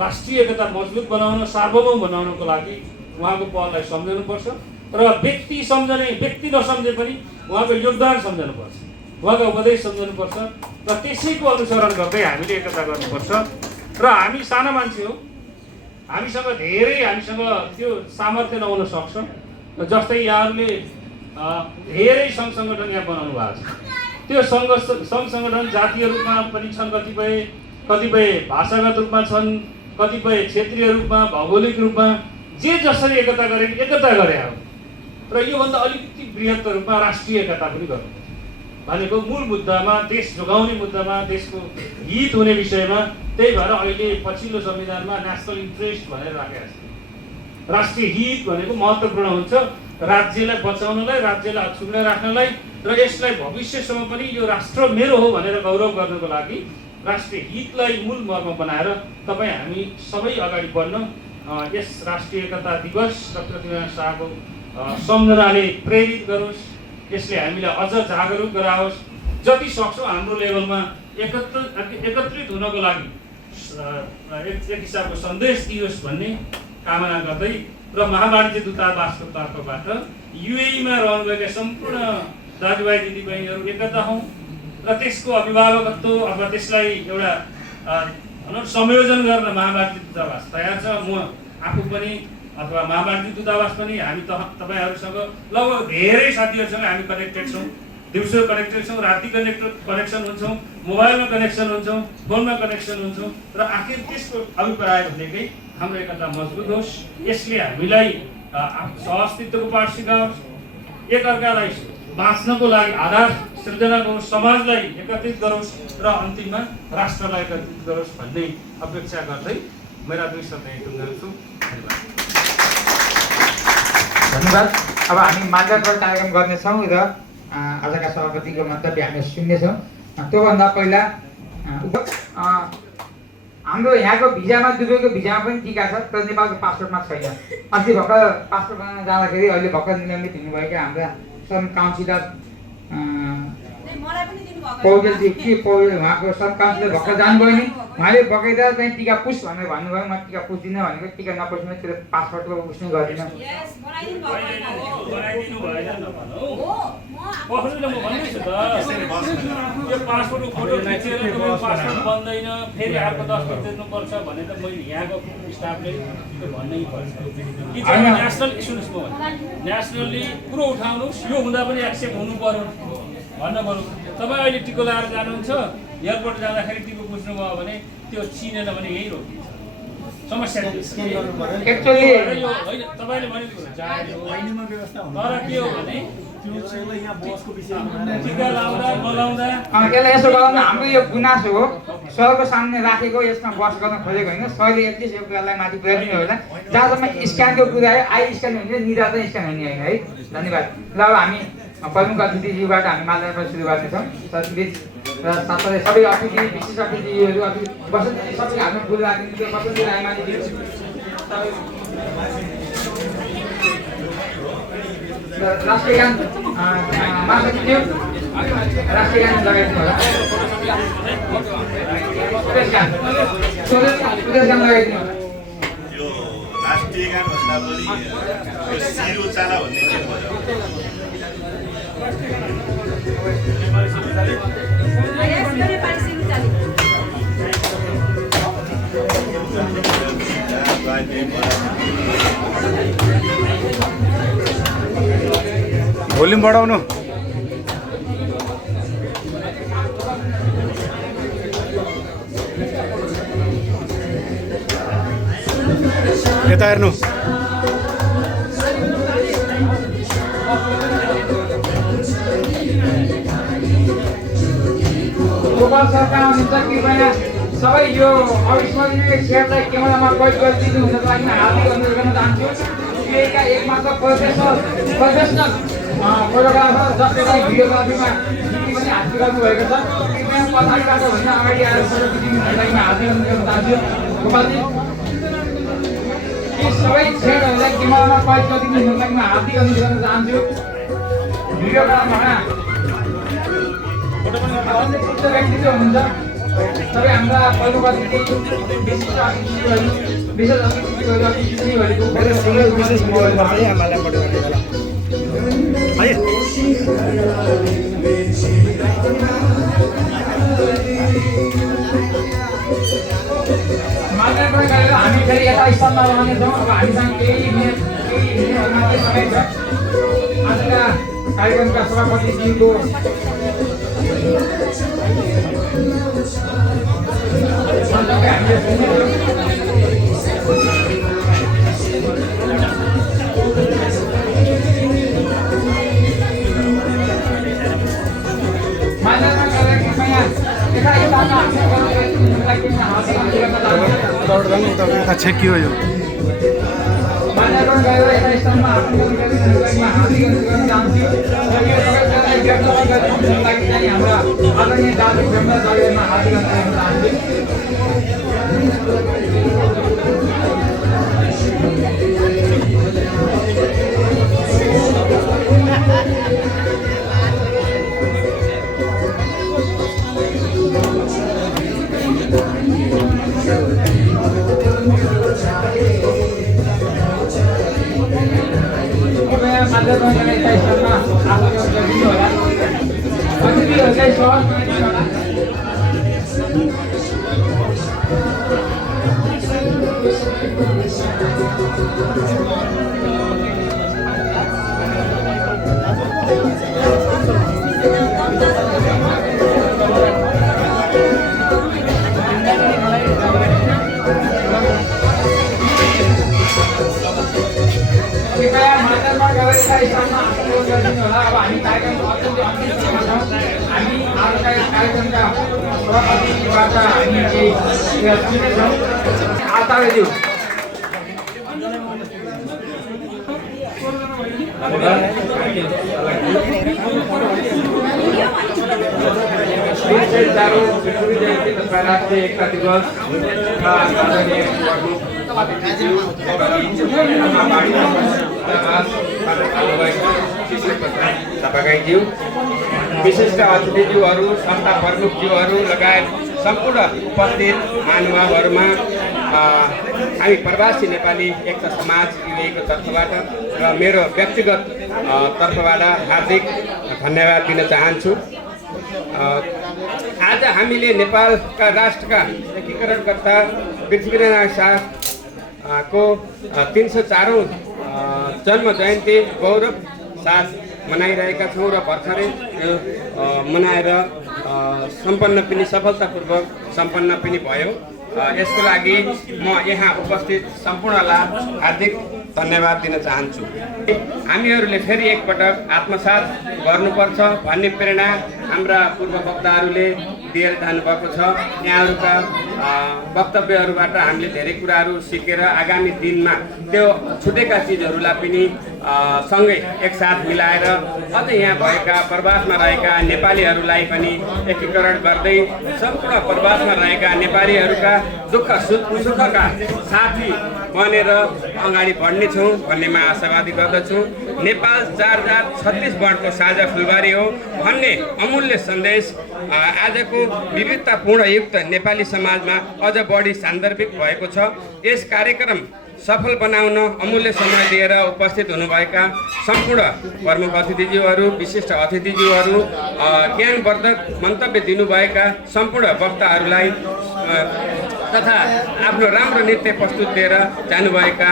राष्ट्रिय एकता मजबुत बनाउन, सार्वभौम बनाउनको लागि उहाँको पहललाई सम्झनुपर्छ र व्यक्ति सम्झने, व्यक्ति नसम्झे पनि उहाँको योगदान सम्झनुपर्छ, उहाँको उपदेश सम्झनुपर्छ र त्यसैको अनुसरण गर्दै हामीले एकता गर्नुपर्छ। र हामी सानो मान्छे हो, हामीसँग त्यो सामर्थ्य नहुन सक्छ। जस्तै यहाँहरूले धेरै सङ्घ सङ्गठन यहाँ बनाउनु भएको छ, त्यो सङ्घ सङ्गठन जातीय रूपमा पनि छन्, कतिपय भाषागत रूपमा छन्, कतिपय क्षेत्रीय रूपमा, भौगोलिक रूपमा, जे जसरी एकता गरे हो। र योभन्दा अलिकति बृहत्त रूपमा राष्ट्रिय एकता पनि गर्नु भनेको मूल मुद्दामा, देश जोगाउने मुद्दामा, देशको हित हुने विषयमा। त्यही भएर अहिले पछिल्लो संविधानमा नेसनल इन्ट्रेस्ट भनेर राखेको छ। राष्ट्रिय हित भनेको महत्त्वपूर्ण हुन्छ राज्यलाई बचाउनलाई, राज्यलाई अक्षुण्ण राख्नलाई र यसलाई भविष्यसम्म पनि यो राष्ट्र मेरो हो भनेर गौरव गर्नको लागि राष्ट्रिय हितलाई मूल मर्म बनाएर तपाईँ हामी सबै अगाडि बढ्न यस राष्ट्रिय एकता दिवस डाक्टर पृथ्वीनारायण शाहको सम्झनाले प्रेरित गरोस्, यसले हामीलाई अझ जागरुक गराओस्, जति सक्छौँ हाम्रो लेभलमा एकत्रित हुनको लागि एक हिसाबको सन्देश दियोस् भन्ने कामना गर्दै र महावाणिज्य दूतावासको तर्फबाट युएईमा रहनुभएका सम्पूर्ण दाजुभाइ दिदीबहिनीहरू एकता हौँ र त्यसको अभिभावकत्व अथवा त्यसलाई एउटा संयोजन गर्न महावाणिज्य दूतावास तयार छ। म आफू पनि अथवा महावाणिज्य दूतावास पनि हामी तपाईँहरूसँग लगभग धेरै साथीहरूसँग हामी कनेक्टेड छौँ, दिउँसो कनेक्टेड छौँ, राति कनेक्सन हुन्छौँ, मोबाइलमा कनेक्सन हुन्छौँ, फोनमा कनेक्सन हुन्छौँ र आखिर त्यसको अभिप्राय भनेकै हाम्रो एकता मजबुत होस्, यसले हामीलाई सहअस्तित्वको पाठ सिकाओस्, एकअर्कालाई बाँच्नको लागि आधार सृजना गरोस्, समाजलाई एकत्रित गरोस् र अन्तिममा राष्ट्रलाई एकत्रित गरोस् भन्ने अपेक्षा गर्दै मेरा 2 शब्द टुङ्ग्याउँछु। धन्यवाद। अब हामी माल्यार्पण कार्यक्रम गर्नेछौँ र आजका सभापतिको मन्तव्य हामी सुन्नेछौँ। त्योभन्दा पहिला हाम्रो यहाँको भिजामा, दुबईको भिजामा पनि टिका छ, तर नेपालको पासपोर्टमा छैन। अस्ति भर्खर पासपोर्ट बनाउन जाँदाखेरि अहिले भर्खर निलम्बित हुनुभएका हाम्रा सब काउन्सिलर पौडेलजी पौडेल उहाँको सब काउन्सिलर भर्खर जानुभयो नि, उहाँले बगैँदा चाहिँ टिका पुस भनेर भन्नुभयो। म टिका पुस्दिनँ भनेको, टिका नपुस्नु त्यो पासपोर्टको पुस्नु गर्दिनँ। यो पासपोर्टको फोटो खिचेर पासपोर्ट बन्दैन, फेरि अर्को 10 दिन तिर्नुपर्छ भने त मैले यहाँको स्टाफले भन्नै पर्छ कि नेसनल सुन्नुहोस्, म नेसनल्ली कुरो उठाउनुहोस्, यो हुँदा पनि एक्सेप्ट हुनु पर्यो भन्न पर्यो। तपाईँ अहिले टिको लगाएर जानुहुन्छ, एयरपोर्ट जाँदाखेरि टिको बुझ्नुभयो भने त्यो चिनेन भने यही रोकिन्छ, समस्या एक्चुअली होइन। तपाईँले भनेको तर के हो भने टिका लाउँदा नलाउँदा यसलाई यसो गराउन हाम्रो यो गुनासो हो, सरको सामने राखेको, यसमा बस गर्न खोजेको होइन। सरले एटलिस्ट यो कुरालाई माथि पुर्याइदिनु होला। जहाँसम्म स्क्यानको कुरा आयो, आई स्क्यान हुने, निरार्थ स्क्यान हुने होइन है। धन्यवाद। ल अब हामी प्रमुख अतिथिज्यूबाट हामी माल्यार्पण सुरु गर्नेछौँ। सतीबीच र साथसाथै सबै अतिथि, विशेष अतिथिहरू, वसन्तजी सबै हाम्रो फुल राखिदिनु, वसन्ती राईमाझी राष्ट्रिय गान महासचिवज्यू राष्ट्रिय गान लगाइदिनु होला। प्रदेश गान लगाइदिनु होला। यो राष्ट्रिय गान भन्दा पनि यो सिरो चाला भन्ने के भयो? भोल्युम बढाउनु। यता हेर्नु। गोपाल सरकार हुनुहुन्छ कृपया सबै यो अविस्मरणीय क्षेत्रलाई क्यामेरामा कैद गरिदिनु हुनको लागि हार्दिक अनुरोध गर्न चाहन्छु। युएका एकमात्र प्रोफेसनल फोटोग्राफर जसले चाहिँ भिडियोग्राफीमा जति पनि हाजिर गर्नुभएको छ कृपया पछाडिबाट भन्दा अगाडि आएर सरस्वती दिदीलाई हाजिर गर्न चाहन्छु। गोपालजी यी सबै छेडहरूलाई दिमागमा पाइप प्रतिनिधिहरूलाई म हार्दिक अनुरोध गर्न चाहन्छु। भिडियोग्राफरमा अन्य शिक्षक व्यक्ति जो हुनुहुन्छ सबै हाम्रा प्रमुख अतिथि विशिष्ट अतिथिहरू विशेष अतिथिहरूको विशेष मार्गदर्शन गरेर हामी फेरि यता स्थलमा रहनेछौँ। अब हामीसँग केही मिनट मात्रै समय छ। आजका कार्यक्रमका सभापतिज्यूको मन्तव्य हामीले सुन्नेछौँ। मार्गदर्शन गरेर कृपया यता स्थानमा हाजिर गर्नुहुनेलाई कृपया हाजिर गर्न चाहन्छु। छेकियो यो मार्गदर्शन गरेर यता स्थानमा हाजिर गर्नुहुनेलाई म हार्दिक अनुरोध गर्न चाहन्छु। र यो सबैजनालाई व्यक्तिगत गर्नुको लागि चाहिँ हाम्रा आदरणीय दाजु ब्रह्मचार्यमा हार्दिक अनुरोध गर्न चाहन्छु। मार्गदर्शन गरेर यता स्थानमा हाजिर गरिदिनु होला। अतिथिहरूलाई सहज गरिदिनु होला। कृपया मार्गदर्शन गरेर यता स्थानमा हाजिर गरिदिनु होला। अब हामी कार्यक्रमको अत्यन्तै अन्तिम चरणमा छौँ। हामी आजका कार्यक्रमका सभापतिबाट हामी केही कुरा सुन्नेछौँ। आचार्यज्यू जयन्ती तथा राष्ट्रिय एकता दिवस तपाईँज्यू विशिष्ट अतिथिज्यूहरू संस्था प्रमुखज्यूहरू लगायत सम्पूर्ण उपस्थित महानुभावहरूमा हामी प्रवासी नेपाली एकता समाज युएको तर्फबाट र मेरो व्यक्तिगत तर्फबाट हार्दिक धन्यवाद दिन चाहन्छु। आज हामीले नेपालका राष्ट्रका एकीकरणकर्ता पृथ्वीनारायण शाहको 304औं जन्म जयन्ती गौरव साथ मनाइरहेका छौँ र भर्खरै मनाएर सम्पन्न पनि सफलतापूर्वक सम्पन्न पनि भयो। यसको लागि म यहाँ उपस्थित सम्पूर्णलाई हार्दिक धन्यवाद दिन चाहन्छु। हामीहरूले फेरि एकपटक आत्मसात गर्नुपर्छ भन्ने प्रेरणा हाम्रा पूर्व वक्ताहरूले दिएर जानुभएको छ। यहाँहरूका वक्तव्यहरूबाट हामीले धेरै कुराहरू सिकेर आगामी दिनमा त्यो छुटेका चिजहरूलाई पनि सँगै एकसाथ मिलाएर अझ यहाँ भएका प्रवासमा रहेका नेपालीहरूलाई पनि एकीकरण गर्दै सम्पूर्ण प्रवासमा रहेका नेपालीहरूका दुःख सुखका साथी बनेर अगाडि बढ्नेछौँ भन्नेमा आशावादी गर्दछु। नेपाल 4 जात 36 वर्णको साझा फुलबारी हो भन्ने अमूल्य सन्देश आजको विविधतापूर्ण युक्त नेपाली समाजमा अझ बढी सान्दर्भिक भएको छ। यस कार्यक्रम सफल बनाउन अमूल्य समय दिएर उपस्थित हुनुभएका सम्पूर्ण प्रमुख अतिथिज्यूहरू विशिष्ट अतिथिज्यूहरू ज्ञानवर्धक मन्तव्य दिनुभएका सम्पूर्ण वक्ताहरूलाई तथा आफ्नो राम्रो नृत्य प्रस्तुत दिएर जानुभएका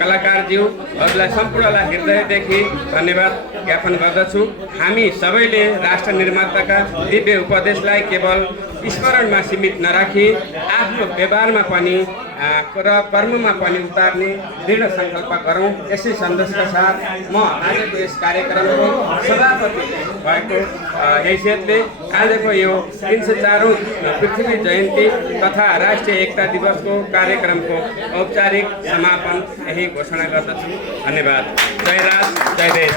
कलाकारज्यूहरूलाई सम्पूर्णलाई हृदयदेखि धन्यवाद ज्ञापन गर्दछु। हामी सबैले राष्ट्र निर्माताका दिव्य उपदेशलाई केवल स्मरणमा सीमित नराखी आफ्नो व्यवहारमा पनि र कर्ममा पनि उतार्ने दृढ सङ्कल्प गरौँ। यसै सन्देशका साथ म आजको यस कार्यक्रमको सभापति भएको हैसियतले आजको यो 304औं पृथ्वी जयन्ती तथा राष्ट्रिय एकता दिवसको कार्यक्रमको औपचारिक समापन यही घोषणा गर्दछु। धन्यवाद। जय राज जय देश।